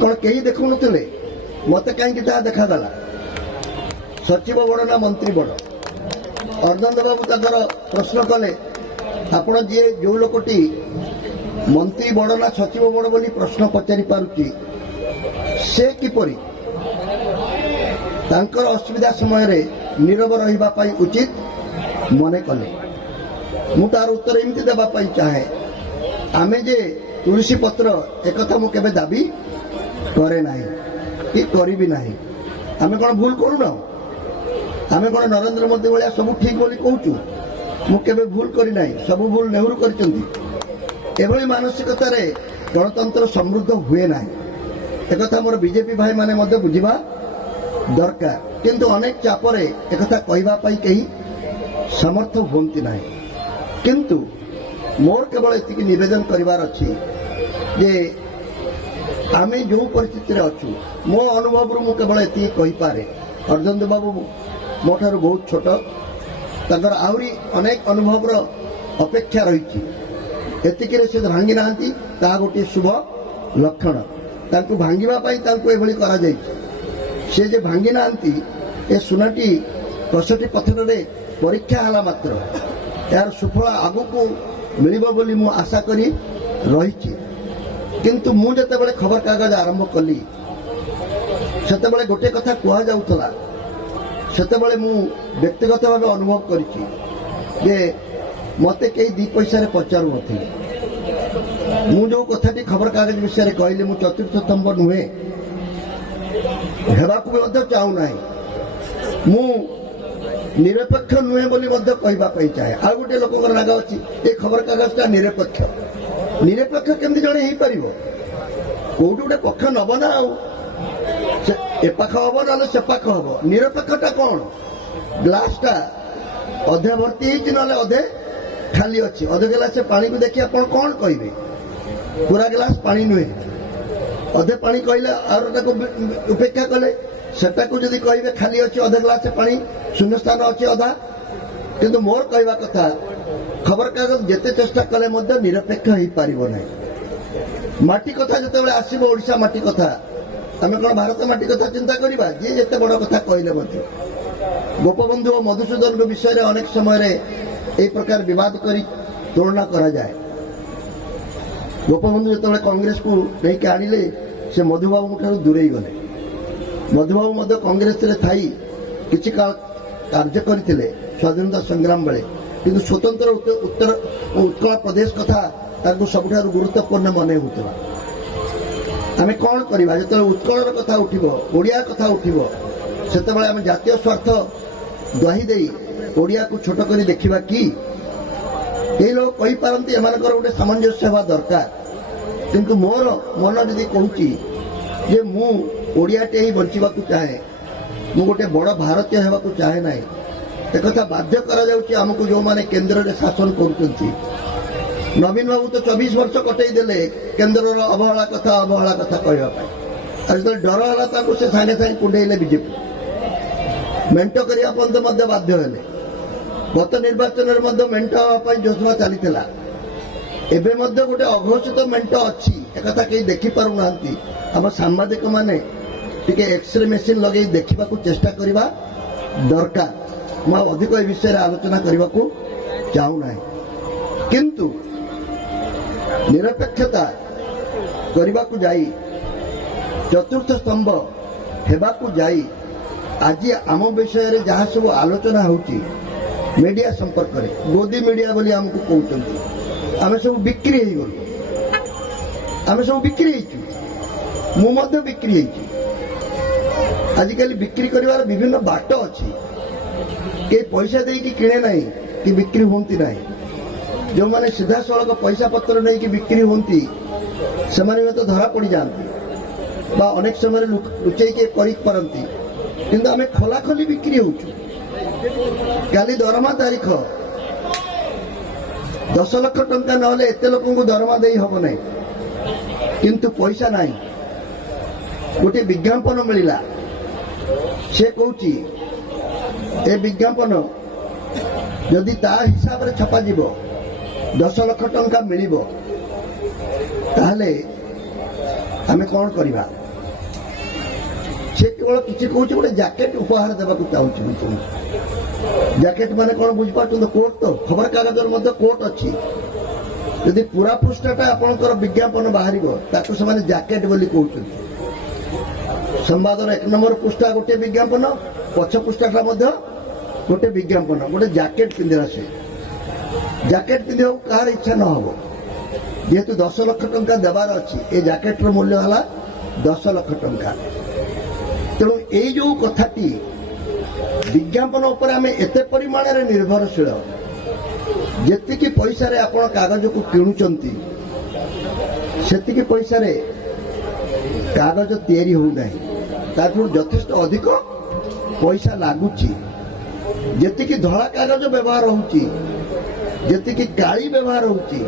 କ'ଣ କେହି ଦେଖୁନଥିଲେ? ମତେ କାହିଁକି ତାହା ଦେଖାଗଲା? ସଚିବ ବଡ଼ ନା ମନ୍ତ୍ରୀ ବଡ଼? ଅରବିନ୍ଦ ବାବୁ ତାଙ୍କର ପ୍ରଶ୍ନ କଲେ, ଆପଣ ଯିଏ ଯୋଉ ଲୋକଟି ମନ୍ତ୍ରୀ ବଡ଼ ନା ସଚିବ ବଡ଼ ବୋଲି ପ୍ରଶ୍ନ ପଚାରି ପାରୁଛି, ସେ କିପରି ତାଙ୍କର ଅସୁବିଧା ସମୟରେ ନୀରବ ରହିବା ପାଇଁ ଉଚିତ ମନେ କଲେ? ମୁଁ ତାର ଉତ୍ତର ଏମିତି ଦେବା ପାଇଁ ଚାହେଁ, ଆମେ ଯେ ତୁଳସୀ ପତ୍ର ଏକଥା ମୁଁ କେବେ ଦାବି କରେ ନାହିଁ କି କରିବି ନାହିଁ। ଆମେ କ'ଣ ଭୁଲ କରୁନାହୁଁ? ଆମେ କ'ଣ ନରେନ୍ଦ୍ର ମୋଦି ଭଳିଆ ସବୁ ଠିକ ବୋଲି କହୁଛୁ? ମୁଁ କେବେ ଭୁଲ କରିନାହିଁ, ସବୁ ଭୁଲ ନେହେରୁ କରିଛନ୍ତି। ଏଭଳି ମାନସିକତାରେ ଗଣତନ୍ତ୍ର ସମୃଦ୍ଧ ହୁଏ ନାହିଁ। ଏକଥା ମୋର ବିଜେପି ଭାଇମାନେ ମଧ୍ୟ ବୁଝିବା ଦରକାର। କିନ୍ତୁ ଅନେକ ଚାପରେ ଏକଥା କହିବା ପାଇଁ କେହି ସମର୍ଥ ହୁଅନ୍ତି ନାହିଁ। କିନ୍ତୁ ମୋର କେବଳ ଏତିକି ନିବେଦନ କରିବାର ଅଛି ଯେ ଆମେ ଯେଉଁ ପରିସ୍ଥିତିରେ ଅଛୁ, ମୋ ଅନୁଭବରୁ ମୁଁ କେବଳ ଏତିକି କହିପାରେ, ଅରବିନ୍ଦ ବାବୁ ମୋ ଠାରୁ ବହୁତ ଛୋଟ, ତାଙ୍କର ଆହୁରି ଅନେକ ଅନୁଭବର ଅପେକ୍ଷା ରହିଛି। ଏତିକିରେ ସେ ଭାଙ୍ଗି ନାହାନ୍ତି, ତାହା ଗୋଟିଏ ଶୁଭ ଲକ୍ଷଣ। ତାଙ୍କୁ ଭାଙ୍ଗିବା ପାଇଁ ତାଙ୍କୁ ଏଭଳି କରାଯାଇଛି। ସେ ଯେ ଭାଙ୍ଗି ନାହାନ୍ତି, ଏ ସୁନାଟି 65 ପଥରରେ ପରୀକ୍ଷା ହେଲା ମାତ୍ର ଏହାର ସୁଫଳ ଆଗକୁ ମିଳିବ ବୋଲି ମୁଁ ଆଶା କରି ରହିଛି। କିନ୍ତୁ ମୁଁ ଯେତେବେଳେ ଖବରକାଗଜ ଆରମ୍ଭ କଲି, ସେତେବେଳେ ଗୋଟିଏ କଥା କୁହାଯାଉଥିଲା। ସେତେବେଳେ ମୁଁ ବ୍ୟକ୍ତିଗତ ଭାବେ ଅନୁଭବ କରିଛି ଯେ ମୋତେ କେହି 2 ପଇସାରେ ପଚାରୁନଥିଲେ। ମୁଁ ଯେଉଁ କଥାଟି ଖବରକାଗଜ ବିଷୟରେ କହିଲି, ମୁଁ ଚତୁର୍ଥ ସ୍ତମ୍ଭ ନୁହେଁ, ହେବାକୁ ବି ମଧ୍ୟ ଚାହୁଁନାହିଁ। ମୁଁ ନିରପେକ୍ଷ ନୁହେଁ ବୋଲି ମଧ୍ୟ କହିବା ପାଇଁ ଚାହେଁ। ଆଉ ଗୋଟିଏ ଲୋକଙ୍କର ରାଗ ଅଛି, ଏ ଖବରକାଗଜଟା ନିରପେକ୍ଷ। ନିରପେକ୍ଷ କେମିତି ଜଣେ ହେଇପାରିବ? କୋଉଠି ଗୋଟେ ପକ୍ଷ ନବ ନା, ଆଉ ଏ ପାଖ ହବ ନହେଲେ ସେ ପାଖ ହବ। ନିରପେକ୍ଷଟା କ'ଣ? ଗ୍ଲାସଟା ଅଧେ ଭର୍ତ୍ତି ହେଇଛି ନହେଲେ ଅଧେ ଖାଲି ଅଛି। ଅଧେ ଗ୍ଲାସ ପାଣିକୁ ଦେଖି ଆପଣ କ'ଣ କହିବେ? ପୁରା ଗ୍ଲାସ ପାଣି ନୁହେଁ। ଅଧେ ପାଣି କହିଲେ ଆଉ ତାକୁ ଉପେକ୍ଷା କଲେ, ସେଟାକୁ ଯଦି କହିବେ ଖାଲି ଅଛି ଅଧେ ଗ୍ଲାସ ପାଣି, ଶୂନ୍ୟ ସ୍ଥାନ ଅଛି ଅଧା। କିନ୍ତୁ ମୋର କହିବା କଥା, ଖବରକାଗଜ ଯେତେ ଚେଷ୍ଟା କଲେ ମଧ୍ୟ ନିରପେକ୍ଷ ହେଇପାରିବ ନାହିଁ। ମାଟି କଥା ଯେତେବେଳେ ଆସିବ, ଓଡ଼ିଶା ମାଟି କଥା, ଆମେ କ'ଣ ଭାରତ ମାଟି କଥା ଚିନ୍ତା କରିବା? ଯିଏ ଯେତେ ବଡ଼ କଥା କହିଲେ ମଧ୍ୟ। ଗୋପବନ୍ଧୁ ଓ ମଧୁସୂଦନଙ୍କ ବିଷୟରେ ଅନେକ ସମୟରେ ଏହି ପ୍ରକାର ବିବାଦ କରି ତୁଳନା କରାଯାଏ। ଗୋପବନ୍ଧୁ ଯେତେବେଳେ କଂଗ୍ରେସକୁ ନେଇକି ଆଣିଲେ, ସେ ମଧୁବାବୁଙ୍କ ଠାରୁ ଦୂରେଇ ଗଲେ। ମଧୁବାବୁ ମଧ୍ୟ କଂଗ୍ରେସରେ ଥାଇ କିଛି କାଳ କାର୍ଯ୍ୟ କରିଥିଲେ ସ୍ୱାଧୀନତା ସଂଗ୍ରାମ ବେଳେ, କିନ୍ତୁ ସ୍ୱତନ୍ତ୍ର ଉତ୍କଳ ପ୍ରଦେଶ କଥା ତାଙ୍କୁ ସବୁଠାରୁ ଗୁରୁତ୍ୱପୂର୍ଣ୍ଣ ମନେ ହେଉଥିଲା। ଆମେ କ'ଣ କରିବା? ଯେତେବେଳେ ଉତ୍କଳର କଥା ଉଠିବ, ଓଡ଼ିଆ କଥା ଉଠିବ, ସେତେବେଳେ ଆମେ ଜାତୀୟ ସ୍ୱାର୍ଥ ଦ୍ୱାହି ଦେଇ ଓଡ଼ିଆକୁ ଛୋଟ କରି ଦେଖିବା କି? କେହି ଲୋକ କହିପାରନ୍ତି ଏମାନଙ୍କର ଗୋଟେ ସାମଞ୍ଜସ୍ୟ ହେବା ଦରକାର। କିନ୍ତୁ ମୋର ମନ ଯଦି କହୁଛି ଯେ ମୁଁ ଓଡ଼ିଆଟେ ହିଁ ବଞ୍ଚିବାକୁ ଚାହେଁ, ମୁଁ ଗୋଟେ ବଡ଼ ଭାରତୀୟ ହେବାକୁ ଚାହେଁ ନାହିଁ, ଏକଥା ବାଧ୍ୟ କରାଯାଉଛି ଆମକୁ ଯେଉଁମାନେ କେନ୍ଦ୍ରରେ ଶାସନ କରୁଛନ୍ତି। ନବୀନ ବାବୁ ତ 24 ବର୍ଷ କଟେଇ ଦେଲେ କେନ୍ଦ୍ରର ଅବହେଳା କଥା କହିବା ପାଇଁ। ଆଉ ଯେତେବେଳେ ଡର ହେଲା ତାଙ୍କୁ, ସେ ସାଙ୍ଗେ ସାଙ୍ଗେ କୁଣ୍ଡେଇଲେ ବିଜେପି। ମେଣ୍ଟ କରିବା ପର୍ଯ୍ୟନ୍ତ ମଧ୍ୟ ବାଧ୍ୟ ହେଲେ। ଗତ ନିର୍ବାଚନରେ ମଧ୍ୟ ମେଣ୍ଟ ହେବା ପାଇଁ ଯୋଜନା ଚାଲିଥିଲା। ଏବେ ମଧ୍ୟ ଗୋଟେ ଅଘୋଷିତ ମେଣ୍ଟ ଅଛି, ଏକଥା କେହି ଦେଖିପାରୁନାହାନ୍ତି। ଆମ ସାମ୍ବାଦିକମାନେ ଟିକେ ଏକ୍ସରେ ମେସିନ୍ ଲଗେଇ ଦେଖିବାକୁ ଚେଷ୍ଟା କରିବା ଦରକାର। ମୁଁ ଆଉ ଅଧିକ ଏ ବିଷୟରେ ଆଲୋଚନା କରିବାକୁ ଚାହୁଁନାହିଁ। କିନ୍ତୁ ନିରପେକ୍ଷତା କରିବାକୁ ଯାଇ, ଚତୁର୍ଥ ସ୍ତମ୍ଭ ହେବାକୁ ଯାଇ, ଆଜି ଆମ ବିଷୟରେ ଯାହା ସବୁ ଆଲୋଚନା ହେଉଛି ମିଡିଆ ସମ୍ପର୍କରେ, ଗୋଦି ମିଡିଆ ବୋଲି ଆମକୁ କହୁଛନ୍ତି, ଆମେ ସବୁ ବିକ୍ରି ହେଇଗଲୁ। ଆମେ ସବୁ ବିକ୍ରି ହେଇଛୁ। ମୁଁ ମଧ୍ୟ ବିକ୍ରି ହେଇଛି। ଆଜିକାଲି ବିକ୍ରି କରିବାର ବିଭିନ୍ନ ବାଟ ଅଛି। କେହି ପଇସା ଦେଇକି କିଣେ ନାହିଁ କି ବିକ୍ରି ହୁଅନ୍ତି ନାହିଁ। ଯେଉଁମାନେ ସିଧାସଳଖ ପଇସା ପତ୍ର ନେଇକି ବିକ୍ରି ହୁଅନ୍ତି, ସେମାନେ ହୁଏତ ଧରା ପଡ଼ିଯାଆନ୍ତି। বা অনেক সময় লুচাইকি করতে কিন্তু আমি খোলাখোলি বিক্রি হচ্ছু কালি দরমা তারিখ 10 লক্ষ টঙ্কা নহলে এতে লোকଙ୍କୁ দরমা দেই হব নাই কিন্তু পয়সা নাই গোটে বিজ্ঞাপন মিলিলা সে কହୁଛି এ বিজ্ঞাপন যদি তা হিসাবে ছপা যাব 10 লক্ষ টঙ্কা মিলিব তাহলে আমি কোন করিবা সে কেবল কিছু কହୁଛି গোটে জ্যাকেট উপহার দেବାକୁ চাହୁଛି জ্যাকেট মানে কোন বুঝি পাচ্ছেন কোট তো খবর কাগজের মধ্যে কোট ଅଛି যদি পুরা পৃষ্ঠাটা আপনার বিজ্ঞাপন বাহারিব তাকে ସେମାନେ জ্যাকেট বলি কହୁଛନ୍ତି ସମ୍ବାଦର 1 নম্বର ପୃଷ୍ଠା ଗୋଟିଏ ବିଜ୍ଞାପନ ପଛ ପୃଷ୍ଠାଟା ମଧ୍ୟ ଗୋଟିଏ ବିଜ୍ଞାପନ ଗୋଟେ ଜ୍ୟାକେଟ ପିନ୍ଧିଲା ସେ ଜ୍ୟାକେଟ ପିନ୍ଧିବାକୁ କାହାର ଇଚ୍ଛା ନ ହେବ ଯେହେତୁ 10 ଲକ୍ଷ ଟଙ୍କା ଦେବାର ଅଛି ଏ ଜ୍ୟାକେଟର ମୂଲ୍ୟ ହେଲା 10 ଲକ୍ଷ ଟଙ୍କା ତେଣୁ ଏଇ ଯୋଉ କଥାଟି ବିଜ୍ଞାପନ ଉପରେ ଆମେ ଏତେ ପରିମାଣରେ ନିର୍ଭରଶୀଳ ଯେତିକି ପଇସାରେ ଆପଣ କାଗଜକୁ କିଣୁଛନ୍ତି ସେତିକି ପଇସାରେ କାଗଜ ତିଆରି ହେଉନାହିଁ ତାଠୁ ଯଥେଷ୍ଟ ଅଧିକ ପଇସା ଲାଗୁଛି ଯେତିକି ଧଳା କାଗଜ ବ୍ୟବହାର ହେଉଛି ଯେତିକି କାଳି ବ୍ୟବହାର ହେଉଛି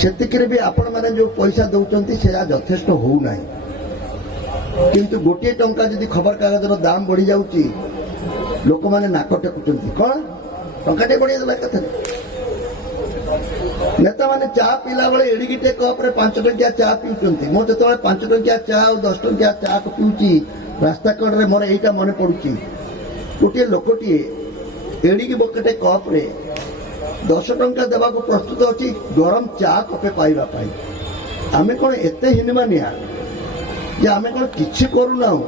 ସେତିକିରେ ବି ଆପଣମାନେ ଯୋଉ ପଇସା ଦେଉଛନ୍ତି ସେଟା ଯଥେଷ୍ଟ ହେଉନାହିଁ କିନ୍ତୁ ଗୋଟିଏ ଟଙ୍କା ଯଦି ଖବର କାଗଜର ଦାମ ବଢି ଯାଉଛି ଲୋକମାନେ ନାକ ଟେକୁଛନ୍ତି କଣ ଟଙ୍କାଟେ ବଢିଦେଲା କଥା ନେତାମାନେ ଚା ପିଇଲା ବେଳେ ଏଡ଼ିକିଟେ କପରେ 5 ଟଙ୍କିଆ ଚା ପିଉଛନ୍ତି ମୁଁ ଯେତେବେଳେ 5 ଟଙ୍କିଆ ଚା ଆଉ 10 ଟଙ୍କିଆ ଚା ପିଉଛି ରାସ୍ତା କଡ଼ରେ ମୋର ଏଇଟା ମନେ ପଡୁଛି ଗୋଟିଏ ଲୋକଟିଏ ଏଡ଼ିକି ବକେଟେ କପରେ 10 ଟଙ୍କା ଦେବାକୁ ପ୍ରସ୍ତୁତ ଅଛି ଗରମ ଚା କପେ ପାଇବା ପାଇଁ ଆମେ କଣ ଏତେ ହୀନମାନିଆ ଯେ ଆମେ କଣ କିଛି କରୁନାହୁଁ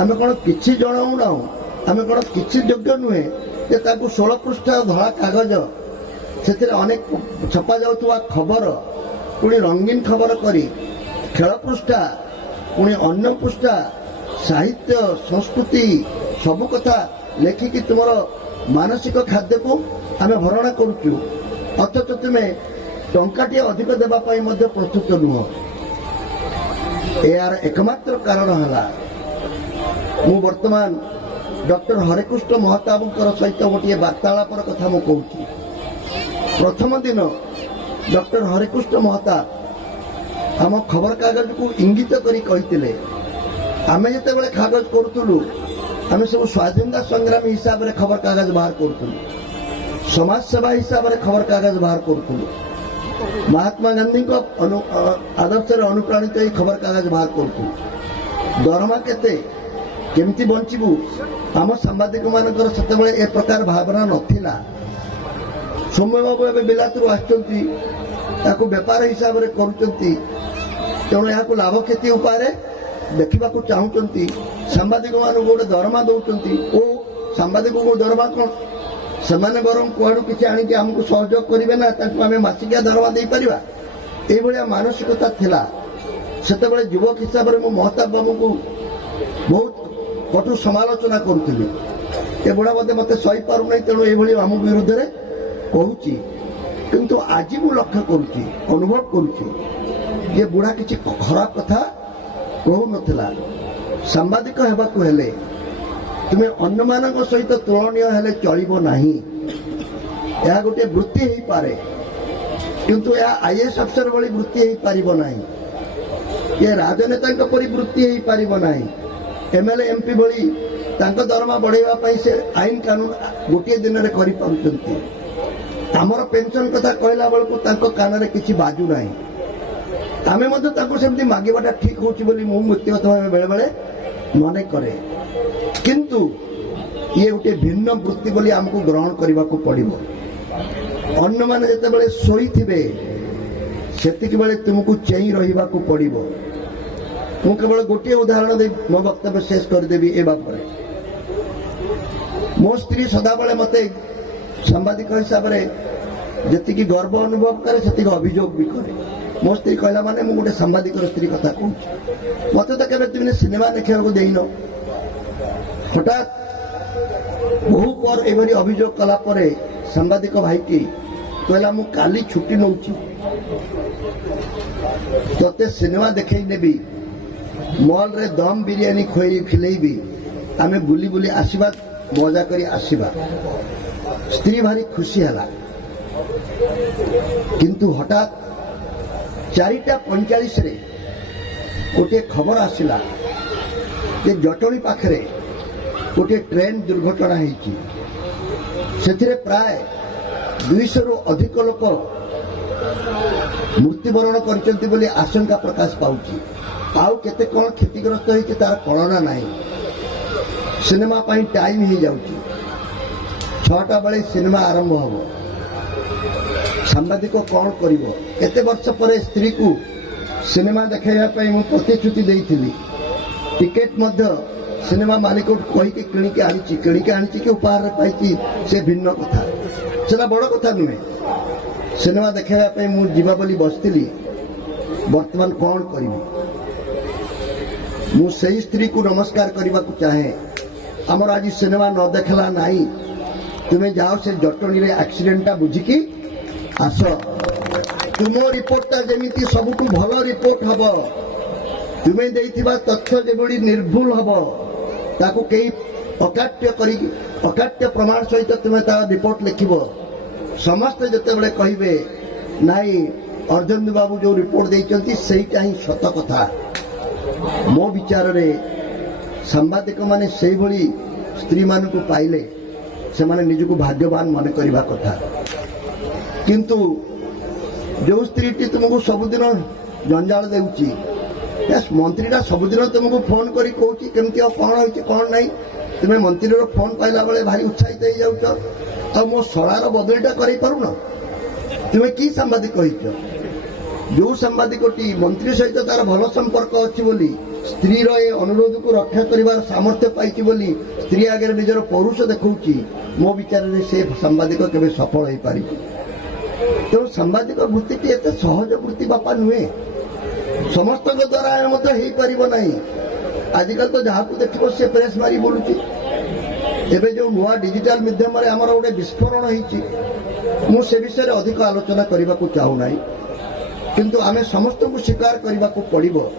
ଆମେ କଣ କିଛି ଜଣାଉନାହୁଁ ଆମେ କଣ କିଛି ଯୋଗ୍ୟ ନୁହେଁ ଯେ ତାକୁ 16 ପୃଷ୍ଠା ଧଳା କାଗଜ ସେଥିରେ ଅନେକ ଛପା ଯାଉଥିବା ଖବର ପୁଣି ରଙ୍ଗୀନ ଖବର କରି ଖେଳ ପୃଷ୍ଠା ପୁଣି ଅନ୍ୟ ପୃଷ୍ଠା ସାହିତ୍ୟ ସଂସ୍କୃତି ସବୁ କଥା ଲେଖିକି ତୁମର ମାନସିକ ଖାଦ୍ୟକୁ ଆମେ ଭରଣା କରୁଛୁ ଅଥଚ ତୁମେ ଟଙ୍କାଟିଏ ଅଧିକ ଦେବା ପାଇଁ ମଧ୍ୟ ପ୍ରସ୍ତୁତ ନୁହଁ ଏହାର ଏକମାତ୍ର କାରଣ ହେଲା ମୁଁ ବର୍ତ୍ତମାନ ଡକ୍ଟର ହରେକୃଷ୍ଣ ମହତାବଙ୍କର ସହିତ ଗୋଟିଏ ବାର୍ତ୍ତାଳାପର କଥା ମୁଁ କହୁଛି ପ୍ରଥମ ଦିନ ଡକ୍ଟର ହରେକୃଷ୍ଣ ମହତାବ ଆମ ଖବରକାଗଜକୁ ଇଙ୍ଗିତ କରି କହିଥିଲେ ଆମେ ଯେତେବେଳେ କାଗଜ କରୁଥିଲୁ ଆମେ ସବୁ ସ୍ୱାଧୀନତା ସଂଗ୍ରାମୀ ହିସାବରେ ଖବରକାଗଜ ବାହାର କରୁଥିଲୁ ସମାଜସେବା ହିସାବରେ ଖବରକାଗଜ ବାହାର କରୁଥିଲୁ ମହାତ୍ମା ଗାନ୍ଧୀଙ୍କ ଆଦର୍ଶରେ ଅନୁପ୍ରାଣିତ ଏହି ଖବରକାଗଜ ବାହାର କରୁଥିଲୁ ଦରମା କେତେ କେମିତି ବଞ୍ଚିବୁ ଆମ ସାମ୍ବାଦିକମାନଙ୍କର ସେତେବେଳେ ଏ ପ୍ରକାର ଭାବନା ନଥିଲା ସୌମ୍ୟ ବାବୁ ଏବେ ବିଲାତରୁ ଆସିଛନ୍ତି ତାକୁ ବେପାର ହିସାବରେ କରୁଛନ୍ତି ତେଣୁ ଏହାକୁ ଲାଭ କ୍ଷତି ଉପାୟରେ ଦେଖିବାକୁ ଚାହୁଁଛନ୍ତି ସାମ୍ବାଦିକମାନଙ୍କୁ ଗୋଟେ ଦରମା ଦେଉଛନ୍ତି ଓ ସାମ୍ବାଦିକଙ୍କୁ ଦରମା କ'ଣ ସେମାନେ ବରଂ କୁଆଡ଼ୁ କିଛି ଆଣିକି ଆମକୁ ସହଯୋଗ କରିବେ ନା ତାଙ୍କୁ ଆମେ ମାସିକିଆ ଦରମା ଦେଇପାରିବା ଏଇଭଳିଆ ମାନସିକତା ଥିଲା ସେତେବେଳେ ଯୁବକ ହିସାବରେ ମୁଁ ମହତାବ ବାବୁଙ୍କୁ ବହୁତ କଠୋର ସମାଲୋଚନା କରୁଥିଲି ଏ ବୁଢ଼ା ମୋତେ ସହିପାରୁନାହିଁ ତେଣୁ ଏଇଭଳି ଆମ ବିରୁଦ୍ଧରେ କହୁଛି କିନ୍ତୁ ଆଜି ମୁଁ ଲକ୍ଷ୍ୟ କରୁଛି ଅନୁଭବ କରୁଛି ଯେ ବୁଢ଼ା କିଛି ଖରାପ କଥା କହୁନଥିଲା ସାମ୍ବାଦିକ ହେବାକୁ ହେଲେ ତୁମେ ଅନ୍ୟମାନଙ୍କ ସହିତ ତୁଳନୀୟ ହେଲେ ଚଳିବ ନାହିଁ ଏହା ଗୋଟିଏ ବୃତ୍ତି ହେଇପାରେ କିନ୍ତୁ ଏହା ଆଇଏଏସ୍ ଅଫିସର ଭଳି ବୃତ୍ତି ହେଇପାରିବ ନାହିଁ ଏ ରାଜନେତାଙ୍କ ପରି ବୃତ୍ତି ହେଇପାରିବ ନାହିଁ ଏମଏଲଏ ଏମପି ଭଳି ତାଙ୍କ ଦରମା ବଢ଼େଇବା ପାଇଁ ସେ ଆଇନ କାନୁନ ଗୋଟିଏ ଦିନରେ କରିପାରୁଛନ୍ତି ଆମର ପେନସନ କଥା କହିଲା ବେଳକୁ ତାଙ୍କ କାନରେ କିଛି ବାଜୁ ନାହିଁ ଆମେ ମଧ୍ୟ ତାଙ୍କୁ ସେମିତି ମାଗିବାଟା ଠିକ ହେଉଛି ବୋଲି ମୁଁ ବ୍ୟକ୍ତିଗତ ଭାବେ ବେଳେବେଳେ ମନେ କରେ କିନ୍ତୁ ଇଏ ଗୋଟିଏ ଭିନ୍ନ ବୃତ୍ତି ବୋଲି ଆମକୁ ଗ୍ରହଣ କରିବାକୁ ପଡ଼ିବ ଅନ୍ୟମାନେ ଯେତେବେଳେ ଶୋଇଥିବେ ସେତିକିବେଳେ ତୁମକୁ ଚେଇଁ ରହିବାକୁ ପଡ଼ିବ ମୁଁ କେବଳ ଗୋଟିଏ ଉଦାହରଣ ଦେଇ ମୋ ବକ୍ତବ୍ୟ ଶେଷ କରିଦେବି ଏ ବାପରେ ମୋ ସ୍ତ୍ରୀ ସଦାବେଳେ ମୋତେ ସାମ୍ବାଦିକ ହିସାବରେ ଯେତିକି ଗର୍ବ ଅନୁଭବ କରେ ସେତିକି ଅଭିଯୋଗ ବି କରେ ମୋ ସ୍ତ୍ରୀ କହିଲା ମାନେ ମୁଁ ଗୋଟେ ସାମ୍ବାଦିକର ସ୍ତ୍ରୀ କଥା କହୁଛି ମୋତେ ତ କେବେ ତୁମେ ସିନେମା ଦେଖିବାକୁ ଦେଇନ ହଠାତ୍ ବହୁ ପରେ ଏଭଳି ଅଭିଯୋଗ କଲା ପରେ ସାମ୍ବାଦିକ ଭାଇଟି କହିଲା ମୁଁ କାଲି ଛୁଟି ନେଉଛି ତତେ ସିନେମା ଦେଖେଇ ନେବି मॉल रे दम बिरियानी खोई खिलेबी आमे बुली बुली आसीबा मजा करी आसीबा स्त्री भारी खुशी हला किंतु हठात 4:45 रे गोटे खबर आसिला जे जटणी पाखरे गोटे ट्रेन दुर्घटना होईची सेथिरे प्राय 200 रु अधिक लोक मृत्युवरण करचंती बोली आशंका प्रकाश पाउची आउ केते कोन क्षतिग्रस्त होईची तार कल्पना नाही सिनेमा पाई टाइम ही जाउची 6टा बेले सिनेमा आरंभ हबो सांबादिक कौन करिवो केते वर्ष पर स्त्री को सिनेमा देखाइबा पई मु प्रतिश्रुति देइथिली टिकेट मध्य सिनेमा मालिक को कहि के किणिके आनिची कि उपहार पाइची से भिन्न कथा सेना बड़ कथा नुहे सिनेमा देखाइबा पई मु जीवा बोली बसथिली वर्तमान कौन करिवो मु सही स्त्री को नमस्कार करने को चाहे आमर आज सिनेमा न देखला नहीं तुम्हें जाओ से जटनी रे एक्सीडेंटा बुझिकी आस तुम रिपोर्टा जमीती सबुठु भल रिपोर्ट हब तुम्हें देइथिबा तथ्य जेबडी निर्भुल हब ताकू कई अकाट्य प्रमाण सहित तुम्हें ता रिपोर्ट लिखिब समस्त जते बेले कहिबे नाई अर्जुन बाबू जो रिपोर्ट देइचंती सेइटा ही सत कथा मो विचार रे सांबादिक माने सेई भली स्त्री मान को पाइले से माने निजको भाग्यवान मन करबा कथा किंतु जो स्त्री टी तुमको सबुदिन जंजाल देउची मंत्रीटा सबुदिन तुमको फोन करी कहूची केमती कौन होची कौन नहीं तुम्हें मंत्री रो फोन पाइला बेले भारी उत्साहित हो जाउछ आ मो सलार बदलीटा करै पारुन तुम्हें की सांबादिक कहिछ जो सांबादिकटी मंत्री सहित तार भल संपर्क अच्छी बोली स्त्री रो ए अनुरोध को रक्षा करिवार सामर्थ्य पाइछि बोली स्त्री आगे निजर पौरुष देखौची मो विचार रे से सांबादिक केबे सफल होई पारि तो सांबादिक वृत्ति एते सहज वृत्ति बापा नुहे समस्त द्वारा मत हेई परिबो नाही आजकल तो जहाँ को देखिबो से प्रेस मारी बोलुची एबे जो नुआ डिजिटल माध्यम रे हमर ओडे विस्फोरण होईची मु से विषय रे अधिक आलोचना करबा को चाहू नाही किंतु आमे समस्त को स्वीकार करबा को पड़िबो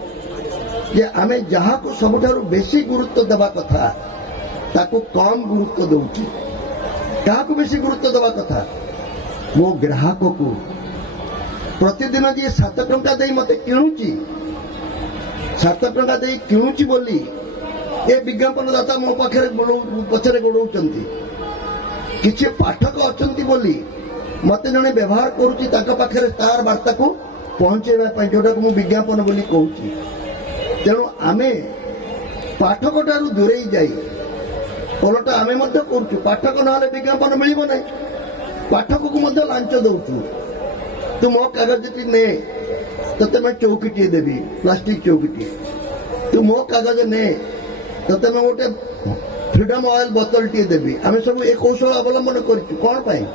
जे आमे जहाँ को सबुठारु बेसी गुरुत्व देबा कथा ताको कम गुरुत्व दउची कहा को बेसी गुरुत्व देबा कथा मो ग्राहक को प्रतिदिन जी 7 टंका दे मते किणुची 7 टंका दे किणुची बोली ए विज्ञापन दाता मो पाखरे पछरे गोडौचंती किछि पाठक अछंती बोली मते जने व्यवहार करूची ताका पाखरे तार वार्ता को पहुंचेबा पई जोटा को मु विज्ञापन बोली कहूची तेणु आमे पाठक ठारू दूरेई जाई ओलटा आमे मध्य करूछु पाठक नहले विज्ञापन मिलिबो नै पाठक को मध्य लांच दउछु तू मो कागजटी ने तते मैं चौकीटी देबी प्लास्टिक चौकीटी तू मो कागज ने तते मैं गोटे फ्रीडम ऑयल बोतल टी देबी आमे सब एक कौशल अवलंबन करिछु कोन पई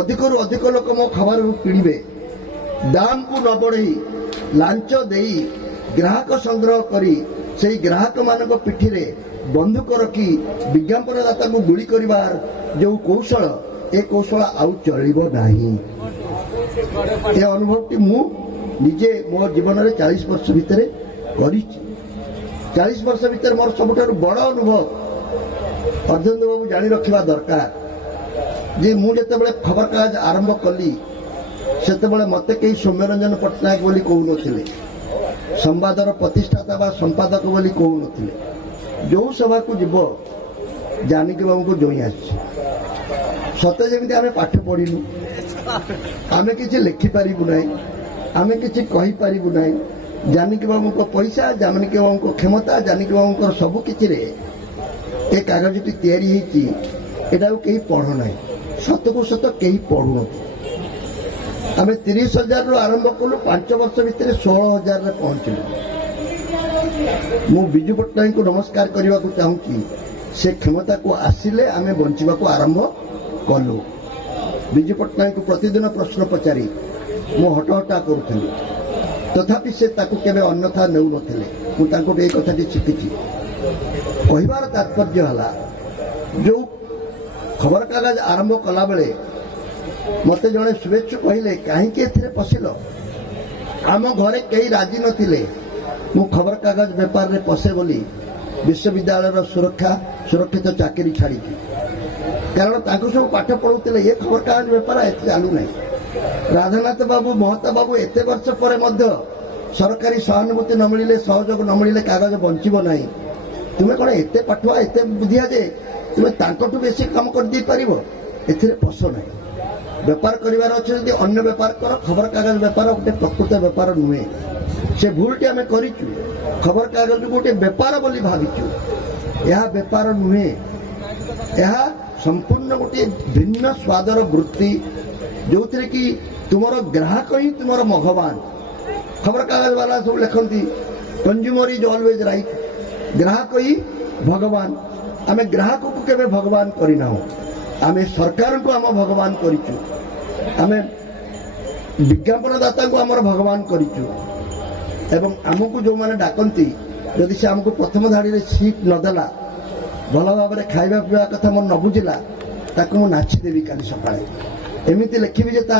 अधिकरु अधिक लोक मो खबर किणिबे दाम को न बढ़ई लांच देई ग्राहक संग्रह करी से ग्राहक मान पिठी रे बंधुक रखी विज्ञापन दाता को गुली करिवार जो कौशल ए कौशल आउ चलिबो नाही ए अनुभव मु निजे मो जीवन रे 40 वर्ष भितर करिछि 40 वर्ष भितर मोर सबठारु बड़ अनुभव अर्जुन बाबू जानी रखिबा दरकार जे मु जते बेले खबर कागज आरंभ कली सेते बेले मते केही सौम्यरंजन पटनायक बोली कहू नथिले संवादर प्रतिष्ठाता बा संपादक बोली कहू नथिले जो सभा को जीव जानकी बाबू को जोई आछि सते जेमिति आमे पाठ पढिलु आमे किछि लिखि पारिबु नै आमे किछि कहि पारिबु नै जानकी बाबू को पैसा जानकी बाबू को क्षमता जानकी बाबू को सब किछि रे ए कागजटी तैयारी हेछि एटा केही पढ नै सत को सत केही पढु नै आमे 30,000 रु आरंभ कलु 5 वर्ष भितर 16,000 रे पहुंचलु मु बिजू पट्टनायक को नमस्कार करने को चाहूँगी से क्षमता को आसिले आमे बंचिबा को आरंभ कलु बिजू पट्टनायक को प्रतिदिन प्रश्न पचारि मु हटहटा करूथली तथापि से ताकू केबे अन्यथा नेउ नथिले मु ताको ए कथाटी शिखिछि कहिबार तात्पर्य हला जो खबर कागज आरंभ कला बेले मते जने शुभेच्छु कहले काहे के एथिरे पसिलो आम घरे कई राजी नथिले ମୁଁ ଖବରକାଗଜ ବେପାରରେ ପଶେ ବୋଲି ବିଶ୍ୱବିଦ୍ୟାଳୟର ସୁରକ୍ଷିତ ଚାକିରି ଛାଡ଼ିଛି। କାରଣ ତାଙ୍କୁ ସବୁ ପାଠ ପଢ଼ଉଥିଲେ ଏ ଖବରକାଗଜ ବେପାର ଏତେ ଚାଲୁନାହିଁ। ରାଧାନାଥ ବାବୁ ମହତା ବାବୁ ଏତେ ବର୍ଷ ପରେ ମଧ୍ୟ ସରକାରୀ ସହାନୁଭୂତି ନ ମିଳିଲେ ସହଯୋଗ ନ ମିଳିଲେ କାଗଜ ବଞ୍ଚିବ ନାହିଁ। ତୁମେ କ'ଣ ଏତେ ପାଠୁଆ ଏତେ ବୁଦ୍ଧିଆ ଯେ ତୁମେ ତାଙ୍କଠୁ ବେଶୀ କାମ କରିଦେଇ ପାରିବ? ଏଥିରେ ପଶ ନାହିଁ। ବେପାର କରିବାର ଅଛି ଯଦି ଅନ୍ୟ ବେପାର କର। ଖବରକାଗଜ ବେପାର ଗୋଟେ ପ୍ରକୃତ ବେପାର ନୁହେଁ। ସେ ଭୁଲଟି ଆମେ କରିଛୁ। ଖବରକାଗଜକୁ ଗୋଟେ ବେପାର ବୋଲି ଭାବିଛୁ। ଏହା ବେପାର ନୁହେଁ। ଏହା ସମ୍ପୂର୍ଣ୍ଣ ଗୋଟିଏ ଭିନ୍ନ ସ୍ୱାଦର ବୃତ୍ତି, ଯୋଉଥିରେ କି ତୁମର ଗ୍ରାହକ ହିଁ ତୁମର ଭଗବାନ। ଖବରକାଗଜ ବାଲା ସବୁ ଲେଖନ୍ତି କଞ୍ଜ୍ୟୁମର ଇଜ୍ ଅଲୱେଜ ରାଇଟ୍, ଗ୍ରାହକ ହିଁ ଭଗବାନ। ଆମେ ଗ୍ରାହକକୁ କେବେ ଭଗବାନ କରିନାହୁଁ। ଆମେ ସରକାରଙ୍କୁ ଆମ ଭଗବାନ କରିଛୁ। ଆମେ ବିଜ୍ଞାପନଦାତାଙ୍କୁ ଆମର ଭଗବାନ କରିଛୁ। ଏବଂ ଆମକୁ ଯେଉଁମାନେ ଡାକନ୍ତି ଯଦି ସେ ଆମକୁ ପ୍ରଥମ ଧାଡ଼ିରେ ସିଟ୍ ନଦେଲା, ଭଲ ଭାବରେ ଖାଇବା ପିଇବା କଥା ମୋର ନ ବୁଝିଲା, ତାକୁ ମୁଁ ନାଚିଦେବି କାଲି ସକାଳେ। ଏମିତି ଲେଖିବି ଯେ ତା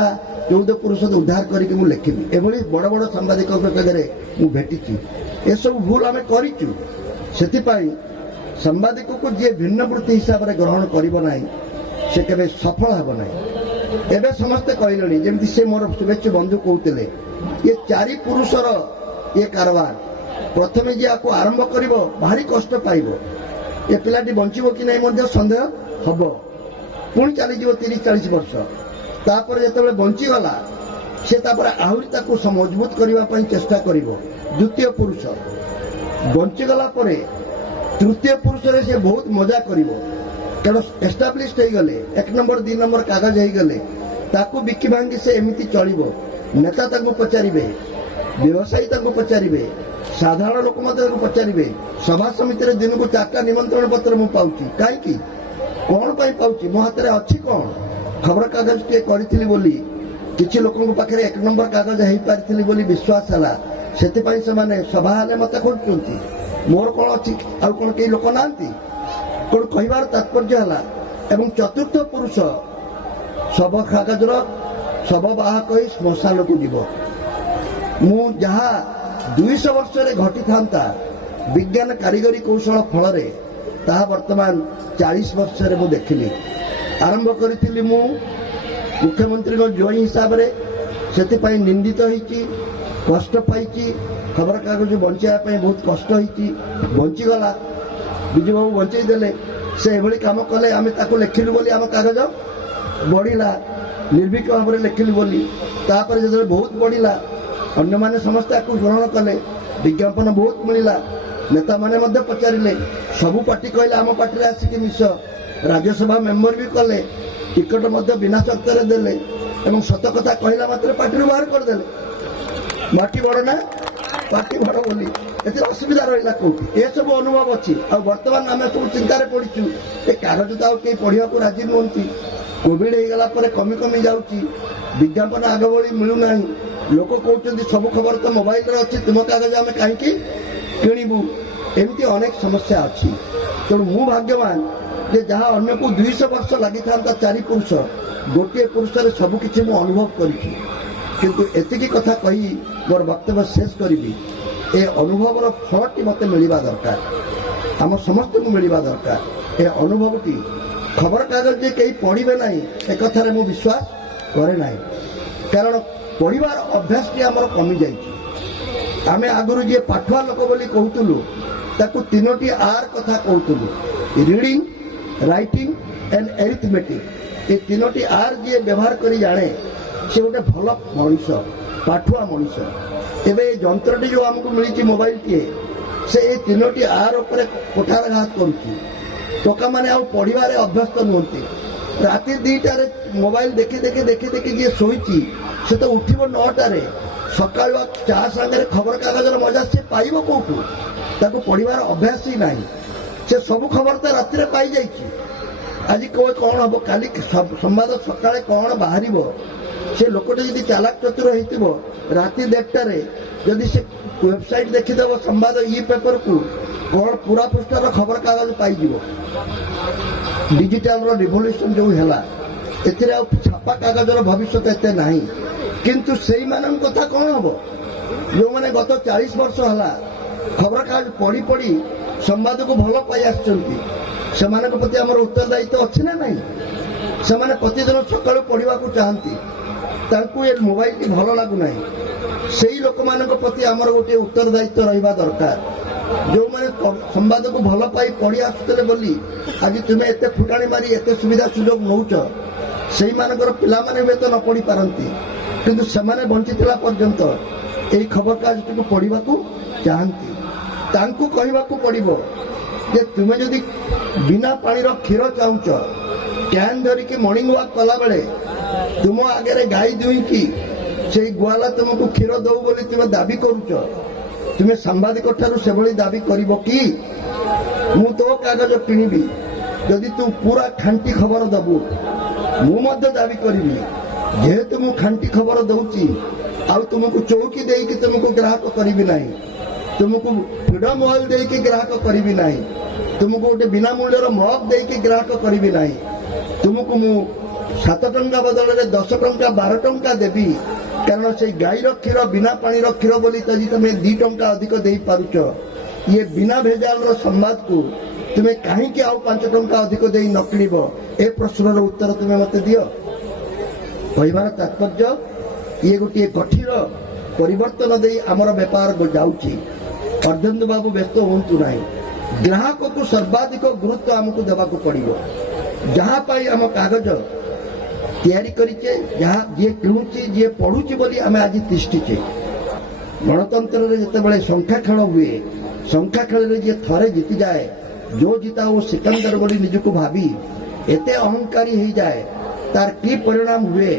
14 ପୁରୁଷ ଉଦ୍ଧାର କରିକି ମୁଁ ଲେଖିବି। ଏଭଳି ବଡ଼ ବଡ଼ ସାମ୍ବାଦିକଙ୍କ ପାଖରେ ମୁଁ ଭେଟିଛି। ଏସବୁ ଭୁଲ ଆମେ କରିଛୁ। ସେଥିପାଇଁ ସାମ୍ବାଦିକକୁ ଯିଏ ଭିନ୍ନ ବୃତ୍ତି ହିସାବରେ ଗ୍ରହଣ କରିବ ନାହିଁ ସେ କେବେ ସଫଳ ହେବ ନାହିଁ। ଏବେ ସମସ୍ତେ କହିଲେଣି, ଯେମିତି ସେ ମୋର ଶୁଭେଚ୍ଛୁ ବନ୍ଧୁ କହୁଥିଲେ, ଏ 4 ପୁରୁଷର ଏ କାରବାର। ପ୍ରଥମେ ଯିଏ ଆକୁ ଆରମ୍ଭ କରିବ ଭାରି କଷ୍ଟ ପାଇବ। ଏ ପିଲାଟି ବଞ୍ଚିବ କି ନାହିଁ ମଧ୍ୟ ସନ୍ଦେହ ହବ। ପୁଣି ଚାଲିଯିବ 30-40 ବର୍ଷ। ତାପରେ ଯେତେବେଳେ ବଞ୍ଚିଗଲା ସେ ତାପରେ ଆହୁରି ତାକୁ ମଜବୁତ କରିବା ପାଇଁ ଚେଷ୍ଟା କରିବ। ଦ୍ୱିତୀୟ ପୁରୁଷ ବଞ୍ଚିଗଲା ପରେ ତୃତୀୟ ପୁରୁଷରେ ସେ ବହୁତ ମଜା କରିବ। କାରଣ ଏଷ୍ଟାବ୍ଲିଶଡ ହେଇଗଲେ, 1 ନମ୍ବର 2 ନମ୍ବର କାଗଜ ହେଇଗଲେ, ତାକୁ ବିକି ଭାଙ୍ଗି ସେ ଏମିତି ଚଳିବ। ନେତା ତାଙ୍କୁ ପଚାରିବେ, ବ୍ୟବସାୟୀ ତାଙ୍କୁ ପଚାରିବେ, ସାଧାରଣ ଲୋକ ମଧ୍ୟ ତାଙ୍କୁ ପଚାରିବେ। ସଭା ସମିତିରେ ଦିନକୁ 4ଟା ନିମନ୍ତ୍ରଣ ପତ୍ର ମୁଁ ପାଉଛି। କାହିଁକି? କ'ଣ ପାଇଁ ପାଉଛି? ମୋ ହାତରେ ଅଛି କ'ଣ? ଖବରକାଗଜଟିଏ କରିଥିଲି ବୋଲି, କିଛି ଲୋକଙ୍କ ପାଖରେ 1 ନମ୍ବର କାଗଜ ହେଇପାରିଥିଲି ବୋଲି ବିଶ୍ୱାସ ହେଲା। ସେଥିପାଇଁ ସେମାନେ ସଭା ହେଲେ ମୋତେ ଖୋଜୁଛନ୍ତି। ମୋର କ'ଣ ଅଛି? ଆଉ କ'ଣ କେହି ଲୋକ ନାହାନ୍ତି? କ'ଣ କହିବାର ତାତ୍ପର୍ଯ୍ୟ ହେଲା। ଏବଂ ଚତୁର୍ଥ ପୁରୁଷ ଶବ କାଗଜର ଶବ ବାହକ ହୋଇ ଶ୍ମଶାନକୁ ଯିବ। ମୁଁ ଯାହା 200 ବର୍ଷରେ ଘଟିଥାନ୍ତା ବିଜ୍ଞାନ କାରିଗରୀ କୌଶଳ ଫଳରେ, ତାହା ବର୍ତ୍ତମାନ 40 ବର୍ଷରେ ମୁଁ ଦେଖିଲି। ଆରମ୍ଭ କରିଥିଲି ମୁଁ ମୁଖ୍ୟମନ୍ତ୍ରୀଙ୍କ ଜୋଇଁ ହିସାବରେ, ସେଥିପାଇଁ ନିନ୍ଦିତ ହେଇଛି, କଷ୍ଟ ପାଇଛି। ଖବରକାଗଜ ବଞ୍ଚାଇବା ପାଇଁ ବହୁତ କଷ୍ଟ ହେଇଛି। ବଞ୍ଚିଗଲା, ବିଜୁବାବୁ ବଞ୍ଚେଇ ଦେଲେ। ସେ ଏଭଳି କାମ କଲେ, ଆମେ ତାକୁ ଲେଖିଲୁ ବୋଲି ଆମ କାଗଜ ବଢ଼ିଲା, ନିର୍ଭୀକ ଭାବରେ ଲେଖିଲୁ ବୋଲି। ତାପରେ ଯେତେବେଳେ ବହୁତ ବଢ଼ିଲା, ଅନ୍ୟମାନେ ସମସ୍ତେ ଆକୁ ଗ୍ରହଣ କଲେ, ବିଜ୍ଞାପନ ବହୁତ ମିଳିଲା। ନେତାମାନେ ମଧ୍ୟ ପଚାରିଲେ, ସବୁ ପାର୍ଟି କହିଲେ ଆମ ପାର୍ଟିରେ ଆସିକି ମିଶ। ରାଜ୍ୟସଭା ମେମ୍ବର ବି କଲେ, ଟିକଟ ମଧ୍ୟ ବିନା ସର୍ତ୍ତରେ ଦେଲେ ଏବଂ ସତ କଥା କହିଲା ମାତ୍ରେ ପାର୍ଟିରୁ ବାହାର କରିଦେଲେ। ପାର୍ଟି ବଡ଼ ନା, ପାର୍ଟି ବଡ଼ ବୋଲି ଏଥିରେ ଅସୁବିଧା ରହିଲା କୋଉଠି? ଏସବୁ ଅନୁଭବ ଅଛି। ଆଉ ବର୍ତ୍ତମାନ ଆମେ ସବୁ ଚିନ୍ତାରେ ପଡ଼ିଛୁ। ଏ କାଗଜ ତ ଆଉ କେହି ପଢ଼ିବାକୁ ରାଜି ନୁହନ୍ତି। କୋଭିଡ ହେଇଗଲା ପରେ କମି କମି ଯାଉଛି। ବିଜ୍ଞାପନ ଆଗ ଭଳି ମିଳୁନାହିଁ। ଲୋକ କହୁଛନ୍ତି ସବୁ ଖବର ତ ମୋବାଇଲରେ ଅଛି, ତୁମ କାଗଜ ଆମେ କାହିଁକି କିଣିବୁ? ଏମିତି ଅନେକ ସମସ୍ୟା ଅଛି। ତେଣୁ ମୁଁ ଭାଗ୍ୟବାନ ଯେ ଯାହା ଅନ୍ୟକୁ 200 ବର୍ଷ ଲାଗିଥାନ୍ତା 4 ପୁରୁଷ, ଗୋଟିଏ ପୁରୁଷରେ ସବୁ କିଛି ମୁଁ ଅନୁଭବ କରିଛି। କିନ୍ତୁ ଏତିକି କଥା କହି ମୋର ବକ୍ତବ୍ୟ ଶେଷ କରିବି। ଏ ଅନୁଭବର ଫଳଟି ମୋତେ ମିଳିବା ଦରକାର, ଆମ ସମସ୍ତଙ୍କୁ ମିଳିବା ଦରକାର। ଏ ଅନୁଭବଟି ଖବରକାଗଜ ଯେ କେହି ପଢ଼ିବେ ନାହିଁ ଏକଥାରେ ମୁଁ ବିଶ୍ୱାସ କରେ ନାହିଁ। କାରଣ ପଢ଼ିବାର ଅଭ୍ୟାସଟି ଆମର କମିଯାଇଛି। ଆମେ ଆଗରୁ ଯିଏ ପାଠୁଆ ଲୋକ ବୋଲି କହୁଥିଲୁ, ତାକୁ 3ଟି ଆର୍ କଥା କହୁଥିଲୁ, ରିଡିଂ, ରାଇଟିଂ ଆଣ୍ଡ ଏରିଥମେଟିକ୍। ଏ 3ଟି ଆର୍ ଯିଏ ବ୍ୟବହାର କରି ଜାଣେ ସେ ଗୋଟେ ଭଲ ମଣିଷ, ପାଠୁଆ ମଣିଷ। ଏବେ ଏ ଯନ୍ତ୍ରଟି ଯେଉଁ ଆମକୁ ମିଳିଛି ମୋବାଇଲଟିଏ, ସେ ଏ 3ଟି ଆର୍ ଉପରେ କୋଠାରଘାତ କରୁଛି। ଟୋକାମାନେ ଆଉ ପଢ଼ିବାରେ ଅଭ୍ୟସ୍ତ ନୁହନ୍ତି। ରାତି 2ଟାରେ ମୋବାଇଲ ଦେଖି ଦେଖି ଦେଖି ଦେଖି ଯିଏ ଶୋଇଛି ସେ ତ ଉଠିବ 9ଟାରେ। ସକାଳୁଆ ଚା ସାଙ୍ଗରେ ଖବରକାଗଜର ମଜା ସେ ପାଇବ କୋଉଠୁ? ତାକୁ ପଢ଼ିବାର ଅଭ୍ୟାସ ହିଁ ନାହିଁ। ସେ ସବୁ ଖବର ତ ରାତିରେ ପାଇଯାଇଛି। ଆଜି କ'ଣ ହବ, କାଲି ସମ୍ବାଦ ସକାଳେ କ'ଣ ବାହାରିବ, ସେ ଲୋକଟି ଯଦି ଚାଲାକ ଚତୁର ହେଇଥିବ, ରାତି 1ଟାରେ ଯଦି ସେ ୱେବସାଇଟ୍ ଦେଖିଦେବ ସମ୍ବାଦ ଇ ପେପରକୁ, କ'ଣ ପୁରା ପୃଷ୍ଠାର ଖବରକାଗଜ ପାଇଯିବ। ଡିଜିଟାଲର ରିଭଲ୍ୟୁସନ ଯେଉଁ ହେଲା, ଏଥିରେ ଆଉ ଛାପା କାଗଜର ଭବିଷ୍ୟତ ଏତେ ନାହିଁ। କିନ୍ତୁ ସେଇମାନଙ୍କ କଥା କ'ଣ ହବ ଯେଉଁମାନେ ଗତ 40 ବର୍ଷ ହେଲା ଖବରକାଗଜ ପଢି ପଢି ସମ୍ବାଦକୁ ଭଲ ପାଇ ଆସିଛନ୍ତି ସେମାନଙ୍କ ପ୍ରତି ଆମର ଉତ୍ତରଦାୟିତ୍ୱ ଅଛି ନା ନାହିଁ? ସେମାନେ ପ୍ରତିଦିନ ସକାଳୁ ପଢିବାକୁ ଚାହାନ୍ତି, ତାଙ୍କୁ ଏ ମୋବାଇଲଟି ଭଲ ଲାଗୁନାହିଁ। ସେଇ ଲୋକମାନଙ୍କ ପ୍ରତି ଆମର ଗୋଟିଏ ଉତ୍ତରଦାୟିତ୍ୱ ରହିବା ଦରକାର। ଯେଉଁମାନେ ସମ୍ବାଦକୁ ଭଲ ପାଇ ପଢି ଆସୁଥିଲେ ବୋଲି ଆଜି ତୁମେ ଏତେ ଫୁଟାଣି ମାରି ଏତେ ସୁବିଧା ସୁଯୋଗ ନେଉଛ, ସେଇମାନଙ୍କର ପିଲାମାନେ ହୁଏତ ନ ପଢି ପାରନ୍ତି, କିନ୍ତୁ ସେମାନେ ବଞ୍ଚିଥିଲା ପର୍ଯ୍ୟନ୍ତ ଏହି ଖବରକାଗଜଟିକୁ ପଢିବାକୁ ଚାହାନ୍ତି। ତାଙ୍କୁ କହିବାକୁ ପଡିବ ଯେ ତୁମେ ଯଦି ବିନା ପାଣିର କ୍ଷୀର ଚାହୁଁଛ, କ୍ୟାନ୍ ଧରିକି ମର୍ଣ୍ଣିଂ ୱାକ୍ କଲାବେଳେ ତୁମ ଆଗରେ ଗାଈ ଦୁଇଁକି ସେଇ ଗୁଆଲା ତୁମକୁ କ୍ଷୀର ଦଉ ବୋଲି ତୁମେ ଦାବି କରୁଛ, ତୁମେ ସାମ୍ବାଦିକ ଠାରୁ ସେଭଳି ଦାବି କରିବ କି? ମୁଁ ତୋ କାଗଜ କିଣିବି ଯଦି ତୁ ପୁରା ଖାଣ୍ଟି ଖବର ଦବୁ। ମୁଁ ମଧ୍ୟ ଦାବି କରିବି, ଯେହେତୁ ମୁଁ ଖାଣ୍ଟି ଖବର ଦଉଛି ଆଉ ତୁମକୁ ଚୌକି ଦେଇକି ତୁମକୁ ଗ୍ରାହକ କରିବି ନାହିଁ, ତୁମକୁ ଫ୍ରିଡମ ଅଏଲ ଦେଇକି ଗ୍ରାହକ କରିବି ନାହିଁ, ତୁମକୁ ଗୋଟେ ବିନା ମୂଲ୍ୟର ମଗ ଦେଇକି ଗ୍ରାହକ କରିବି ନାହିଁ, ତୁମକୁ ମୁଁ 7 ଟଙ୍କା ବଦଳରେ 10 ଟଙ୍କା 12 ଟଙ୍କା ଦେବି, କାରଣ ସେଇ ଗାଈର କ୍ଷୀର ବିନା ପାଣିର କ୍ଷୀର ବୋଲି ଯଦି ତମେ 2 ଟଙ୍କା ଅଧିକ ଦେଇପାରୁଛ, ଇଏ ବିନା ଭେଜାଲର ସମ୍ବାଦକୁ ତୁମେ କାହିଁକି ଆଉ 5 ଟଙ୍କା ଅଧିକ ଦେଇ ନ କିଣିବ? ଏ ପ୍ରଶ୍ନର ଉତ୍ତର ତୁମେ ମତେ ଦିଅ। କହିବାର ତାତ୍ପର୍ଯ୍ୟ, ଇଏ ଗୋଟିଏ କଠିନ ପରିବର୍ତ୍ତନ ଦେଇ ଆମର ବେପାର ଯାଉଛି। ଅର୍ଜେନ୍ଦୁ ବାବୁ ବ୍ୟସ୍ତ ହୁଅନ୍ତୁ ନାହିଁ, ଗ୍ରାହକକୁ ସର୍ବାଧିକ ଗୁରୁତ୍ୱ ଆମକୁ ଦେବାକୁ ପଡିବ। ଯାହା ପାଇଁ ଆମ କାଗଜ ତିଆରି କରିଛେ, ଯାହା ଯିଏ କିଣୁଛି ଯିଏ ପଢୁଛି ବୋଲି ଆମେ ଆଜି ତିଷ୍ଠିଛେ। ଗଣତନ୍ତ୍ରରେ ଯେତେବେଳେ ସଂଖ୍ୟା ଖେଳ ହୁଏ, ସଂଖ୍ୟା ଖେଳରେ ଯିଏ ଥରେ ଜିତିଯାଏ, ଯୋ ଜିତା ଓ ସିକନ୍ଦର ବୋଲି ନିଜକୁ ଭାବି ଏତେ ଅହଙ୍କାରୀ ହେଇଯାଏ, ତାର କି ପରିଣାମ ହୁଏ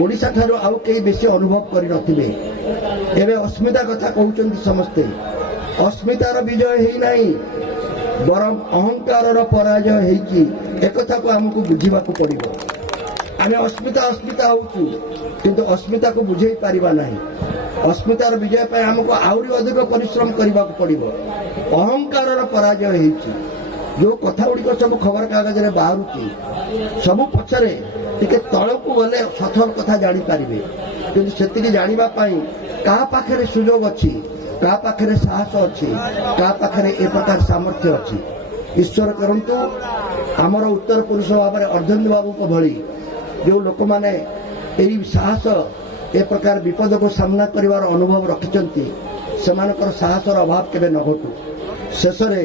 ଓଡ଼ିଶା ଠାରୁ ଆଉ କେହି ବେଶୀ ଅନୁଭବ କରିନଥିବେ। ଏବେ ଅସ୍ମିତା କଥା କହୁଛନ୍ତି ସମସ୍ତେ, ଅସ୍ମିତାର ବିଜୟ ହେଇନାହିଁ, ବରଂ ଅହଙ୍କାରର ପରାଜୟ ହେଇଛି। ଏକଥାକୁ ଆମକୁ ବୁଝିବାକୁ ପଡିବ। ଆମେ ଅସ୍ମିତା ହଉଛୁ, କିନ୍ତୁ ଅସ୍ମିତାକୁ ବୁଝେଇ ପାରିବା ନାହିଁ। ଅସ୍ମିତାର ବିଜୟ ପାଇଁ ଆମକୁ ଆହୁରି ଅଧିକ ପରିଶ୍ରମ କରିବାକୁ ପଡିବ। ଅହଙ୍କାରର ପରାଜୟ ହେଇଛି। ଯୋଉ କଥା ଗୁଡ଼ିକ ସବୁ ଖବରକାଗଜରେ ବାହାରୁଛି, ସବୁ ପଛରେ ଟିକେ ତଳକୁ ଗଲେ ସଥଳ କଥା ଜାଣିପାରିବେ, କିନ୍ତୁ ସେତିକି ଜାଣିବା ପାଇଁ କାହା ପାଖରେ ସୁଯୋଗ ଅଛି, କାହା ପାଖରେ ସାହସ ଅଛି, କାହା ପାଖରେ ଏ ପ୍ରକାର ସାମର୍ଥ୍ୟ ଅଛି। ଈଶ୍ୱର କରନ୍ତୁ ଆମର ଉତ୍ତର ପୁରୁଷ ଭାବରେ ଅର୍ଜେନ୍ଦୁ ବାବୁଙ୍କ ଭଳି ଯେଉଁ ଲୋକମାନେ ଏହି ସାହସ ଏ ପ୍ରକାର ବିପଦକୁ ସାମ୍ନା କରିବାର ଅନୁଭବ ରଖିଛନ୍ତି, ସେମାନଙ୍କର ସାହସର ଅଭାବ କେବେ ନ ଘଟୁ। ଶେଷରେ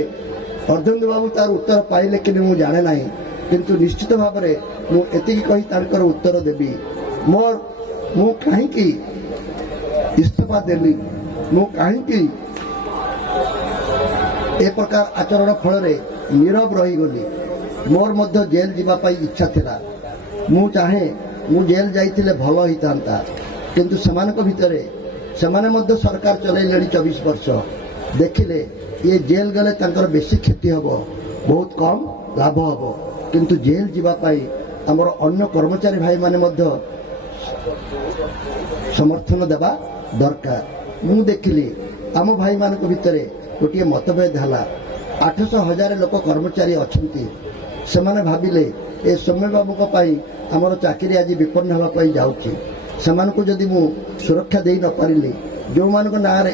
ଅର୍ଜେନ୍ଦୁ ବାବୁ ତାର ଉତ୍ତର ପାଇଲେ କି ମୁଁ ଜାଣେ ନାହିଁ, କିନ୍ତୁ ନିଶ୍ଚିତ ଭାବରେ ମୁଁ ଏତିକି କହି ତାଙ୍କର ଉତ୍ତର ଦେବି। ମୁଁ କାହିଁକି ଇସ୍ତଫା ଦେଲି, ମୁଁ କାହିଁକି ଏ ପ୍ରକାର ଆଚରଣ ଫଳରେ ନୀରବ ରହିଗଲି। ମୋର ମଧ୍ୟ ଜେଲ ଯିବା ପାଇଁ ଇଚ୍ଛା ଥିଲା। ମୁଁ ଚାହେଁ ମୁଁ ଜେଲ ଯାଇଥିଲେ ଭଲ ହେଇଥାନ୍ତା, କିନ୍ତୁ ସେମାନଙ୍କ ଭିତରେ ସେମାନେ ମଧ୍ୟ ସରକାର ଚଲେଇଲେଣି 24 ବର୍ଷ। ଦେଖିଲେ ଇଏ ଜେଲ ଗଲେ ତାଙ୍କର ବେଶୀ କ୍ଷତି ହେବ, ବହୁତ କମ୍ ଲାଭ ହେବ। କିନ୍ତୁ ଜେଲ ଯିବା ପାଇଁ ଆମର ଅନ୍ୟ କର୍ମଚାରୀ ଭାଇମାନେ ମଧ୍ୟ ସମର୍ଥନ ଦେବା ଦରକାର। ମୁଁ ଦେଖିଲି ଆମ ଭାଇମାନଙ୍କ ଭିତରେ ଗୋଟିଏ ମତଭେଦ ହେଲା। 800,000 ଲୋକ କର୍ମଚାରୀ ଅଛନ୍ତି। ସେମାନେ ଭାବିଲେ ଏ ସୌମ୍ୟ ବାବୁଙ୍କ ପାଇଁ ଆମର ଚାକିରି ଆଜି ବିପନ୍ନ ହେବା ପାଇଁ ଯାଉଛି। ସେମାନଙ୍କୁ ଯଦି ମୁଁ ସୁରକ୍ଷା ଦେଇ ନ ପାରିଲି, ଯେଉଁମାନଙ୍କ ନାଁରେ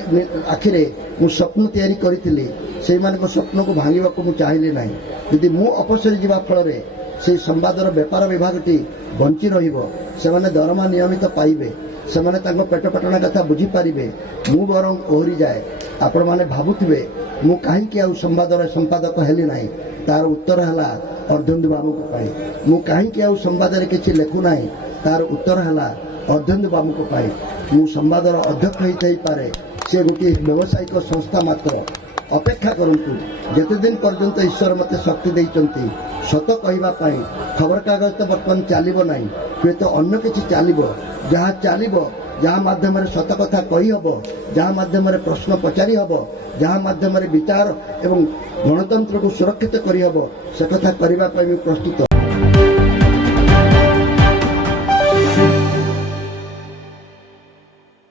ଆଖିରେ ମୁଁ ସ୍ୱପ୍ନ ତିଆରି କରିଥିଲି, ସେଇମାନଙ୍କ ସ୍ୱପ୍ନକୁ ଭାଙ୍ଗିବାକୁ ମୁଁ ଚାହିଁଲି ନାହିଁ। ଯଦି ମୁଁ ଅପସରି ଯିବା ଫଳରେ ସେହି ସମ୍ବାଦର ବେପାର ବିଭାଗଟି ବଞ୍ଚି ରହିବ, ସେମାନେ ଦରମା ନିୟମିତ ପାଇବେ, ସେମାନେ ତାଙ୍କ ପେଟ ପାଟଣା କଥା ବୁଝିପାରିବେ, ମୁଁ ବରଂ ଓହରିଯାଏ। ଆପଣମାନେ ଭାବୁଥିବେ ମୁଁ କାହିଁକି ଆଉ ସମ୍ବାଦର ସମ୍ପାଦକ ହେଲି ନାହିଁ, ତାର ଉତ୍ତର ହେଲା ଅର୍ଜେନ୍ଦୁ ବାବୁଙ୍କ ପାଇଁ। ମୁଁ କାହିଁକି ଆଉ ସମ୍ବାଦରେ କିଛି ଲେଖୁନାହିଁ, ତାର ଉତ୍ତର ହେଲା ଅର୍ଜେନ୍ଦୁ ବାବୁଙ୍କ ପାଇଁ। ମୁଁ ସମ୍ବାଦର ଅଧ୍ୟକ୍ଷ ହେଇଥାଇପାରେ, ସେ ଗୋଟିଏ ବ୍ୟବସାୟିକ ସଂସ୍ଥା ମାତ୍ର। ଅପେକ୍ଷା କରନ୍ତୁ, ଯେତେଦିନ ପର୍ଯ୍ୟନ୍ତ ଈଶ୍ୱର ମୋତେ ଶକ୍ତି ଦେଇଛନ୍ତି ସତ କହିବା ପାଇଁ। ଖବରକାଗଜ ତ ବର୍ତ୍ତମାନ ଚାଲିବ ନାହିଁ, ହୁଏତ ଅନ୍ୟ କିଛି ଚାଲିବ। ଯାହା ଚାଲିବ, ଯାହା ମାଧ୍ୟମରେ ସତ କଥା କହିହେବ, ଯାହା ମାଧ୍ୟମରେ ପ୍ରଶ୍ନ ପଚାରି ହେବ, ଯାହା ମାଧ୍ୟମରେ ବିଚାର ଏବଂ ଗଣତନ୍ତ୍ରକୁ ସୁରକ୍ଷିତ କରିହେବ, ସେ କଥା କରିବା ପାଇଁ ମୁଁ ପ୍ରସ୍ତୁତ।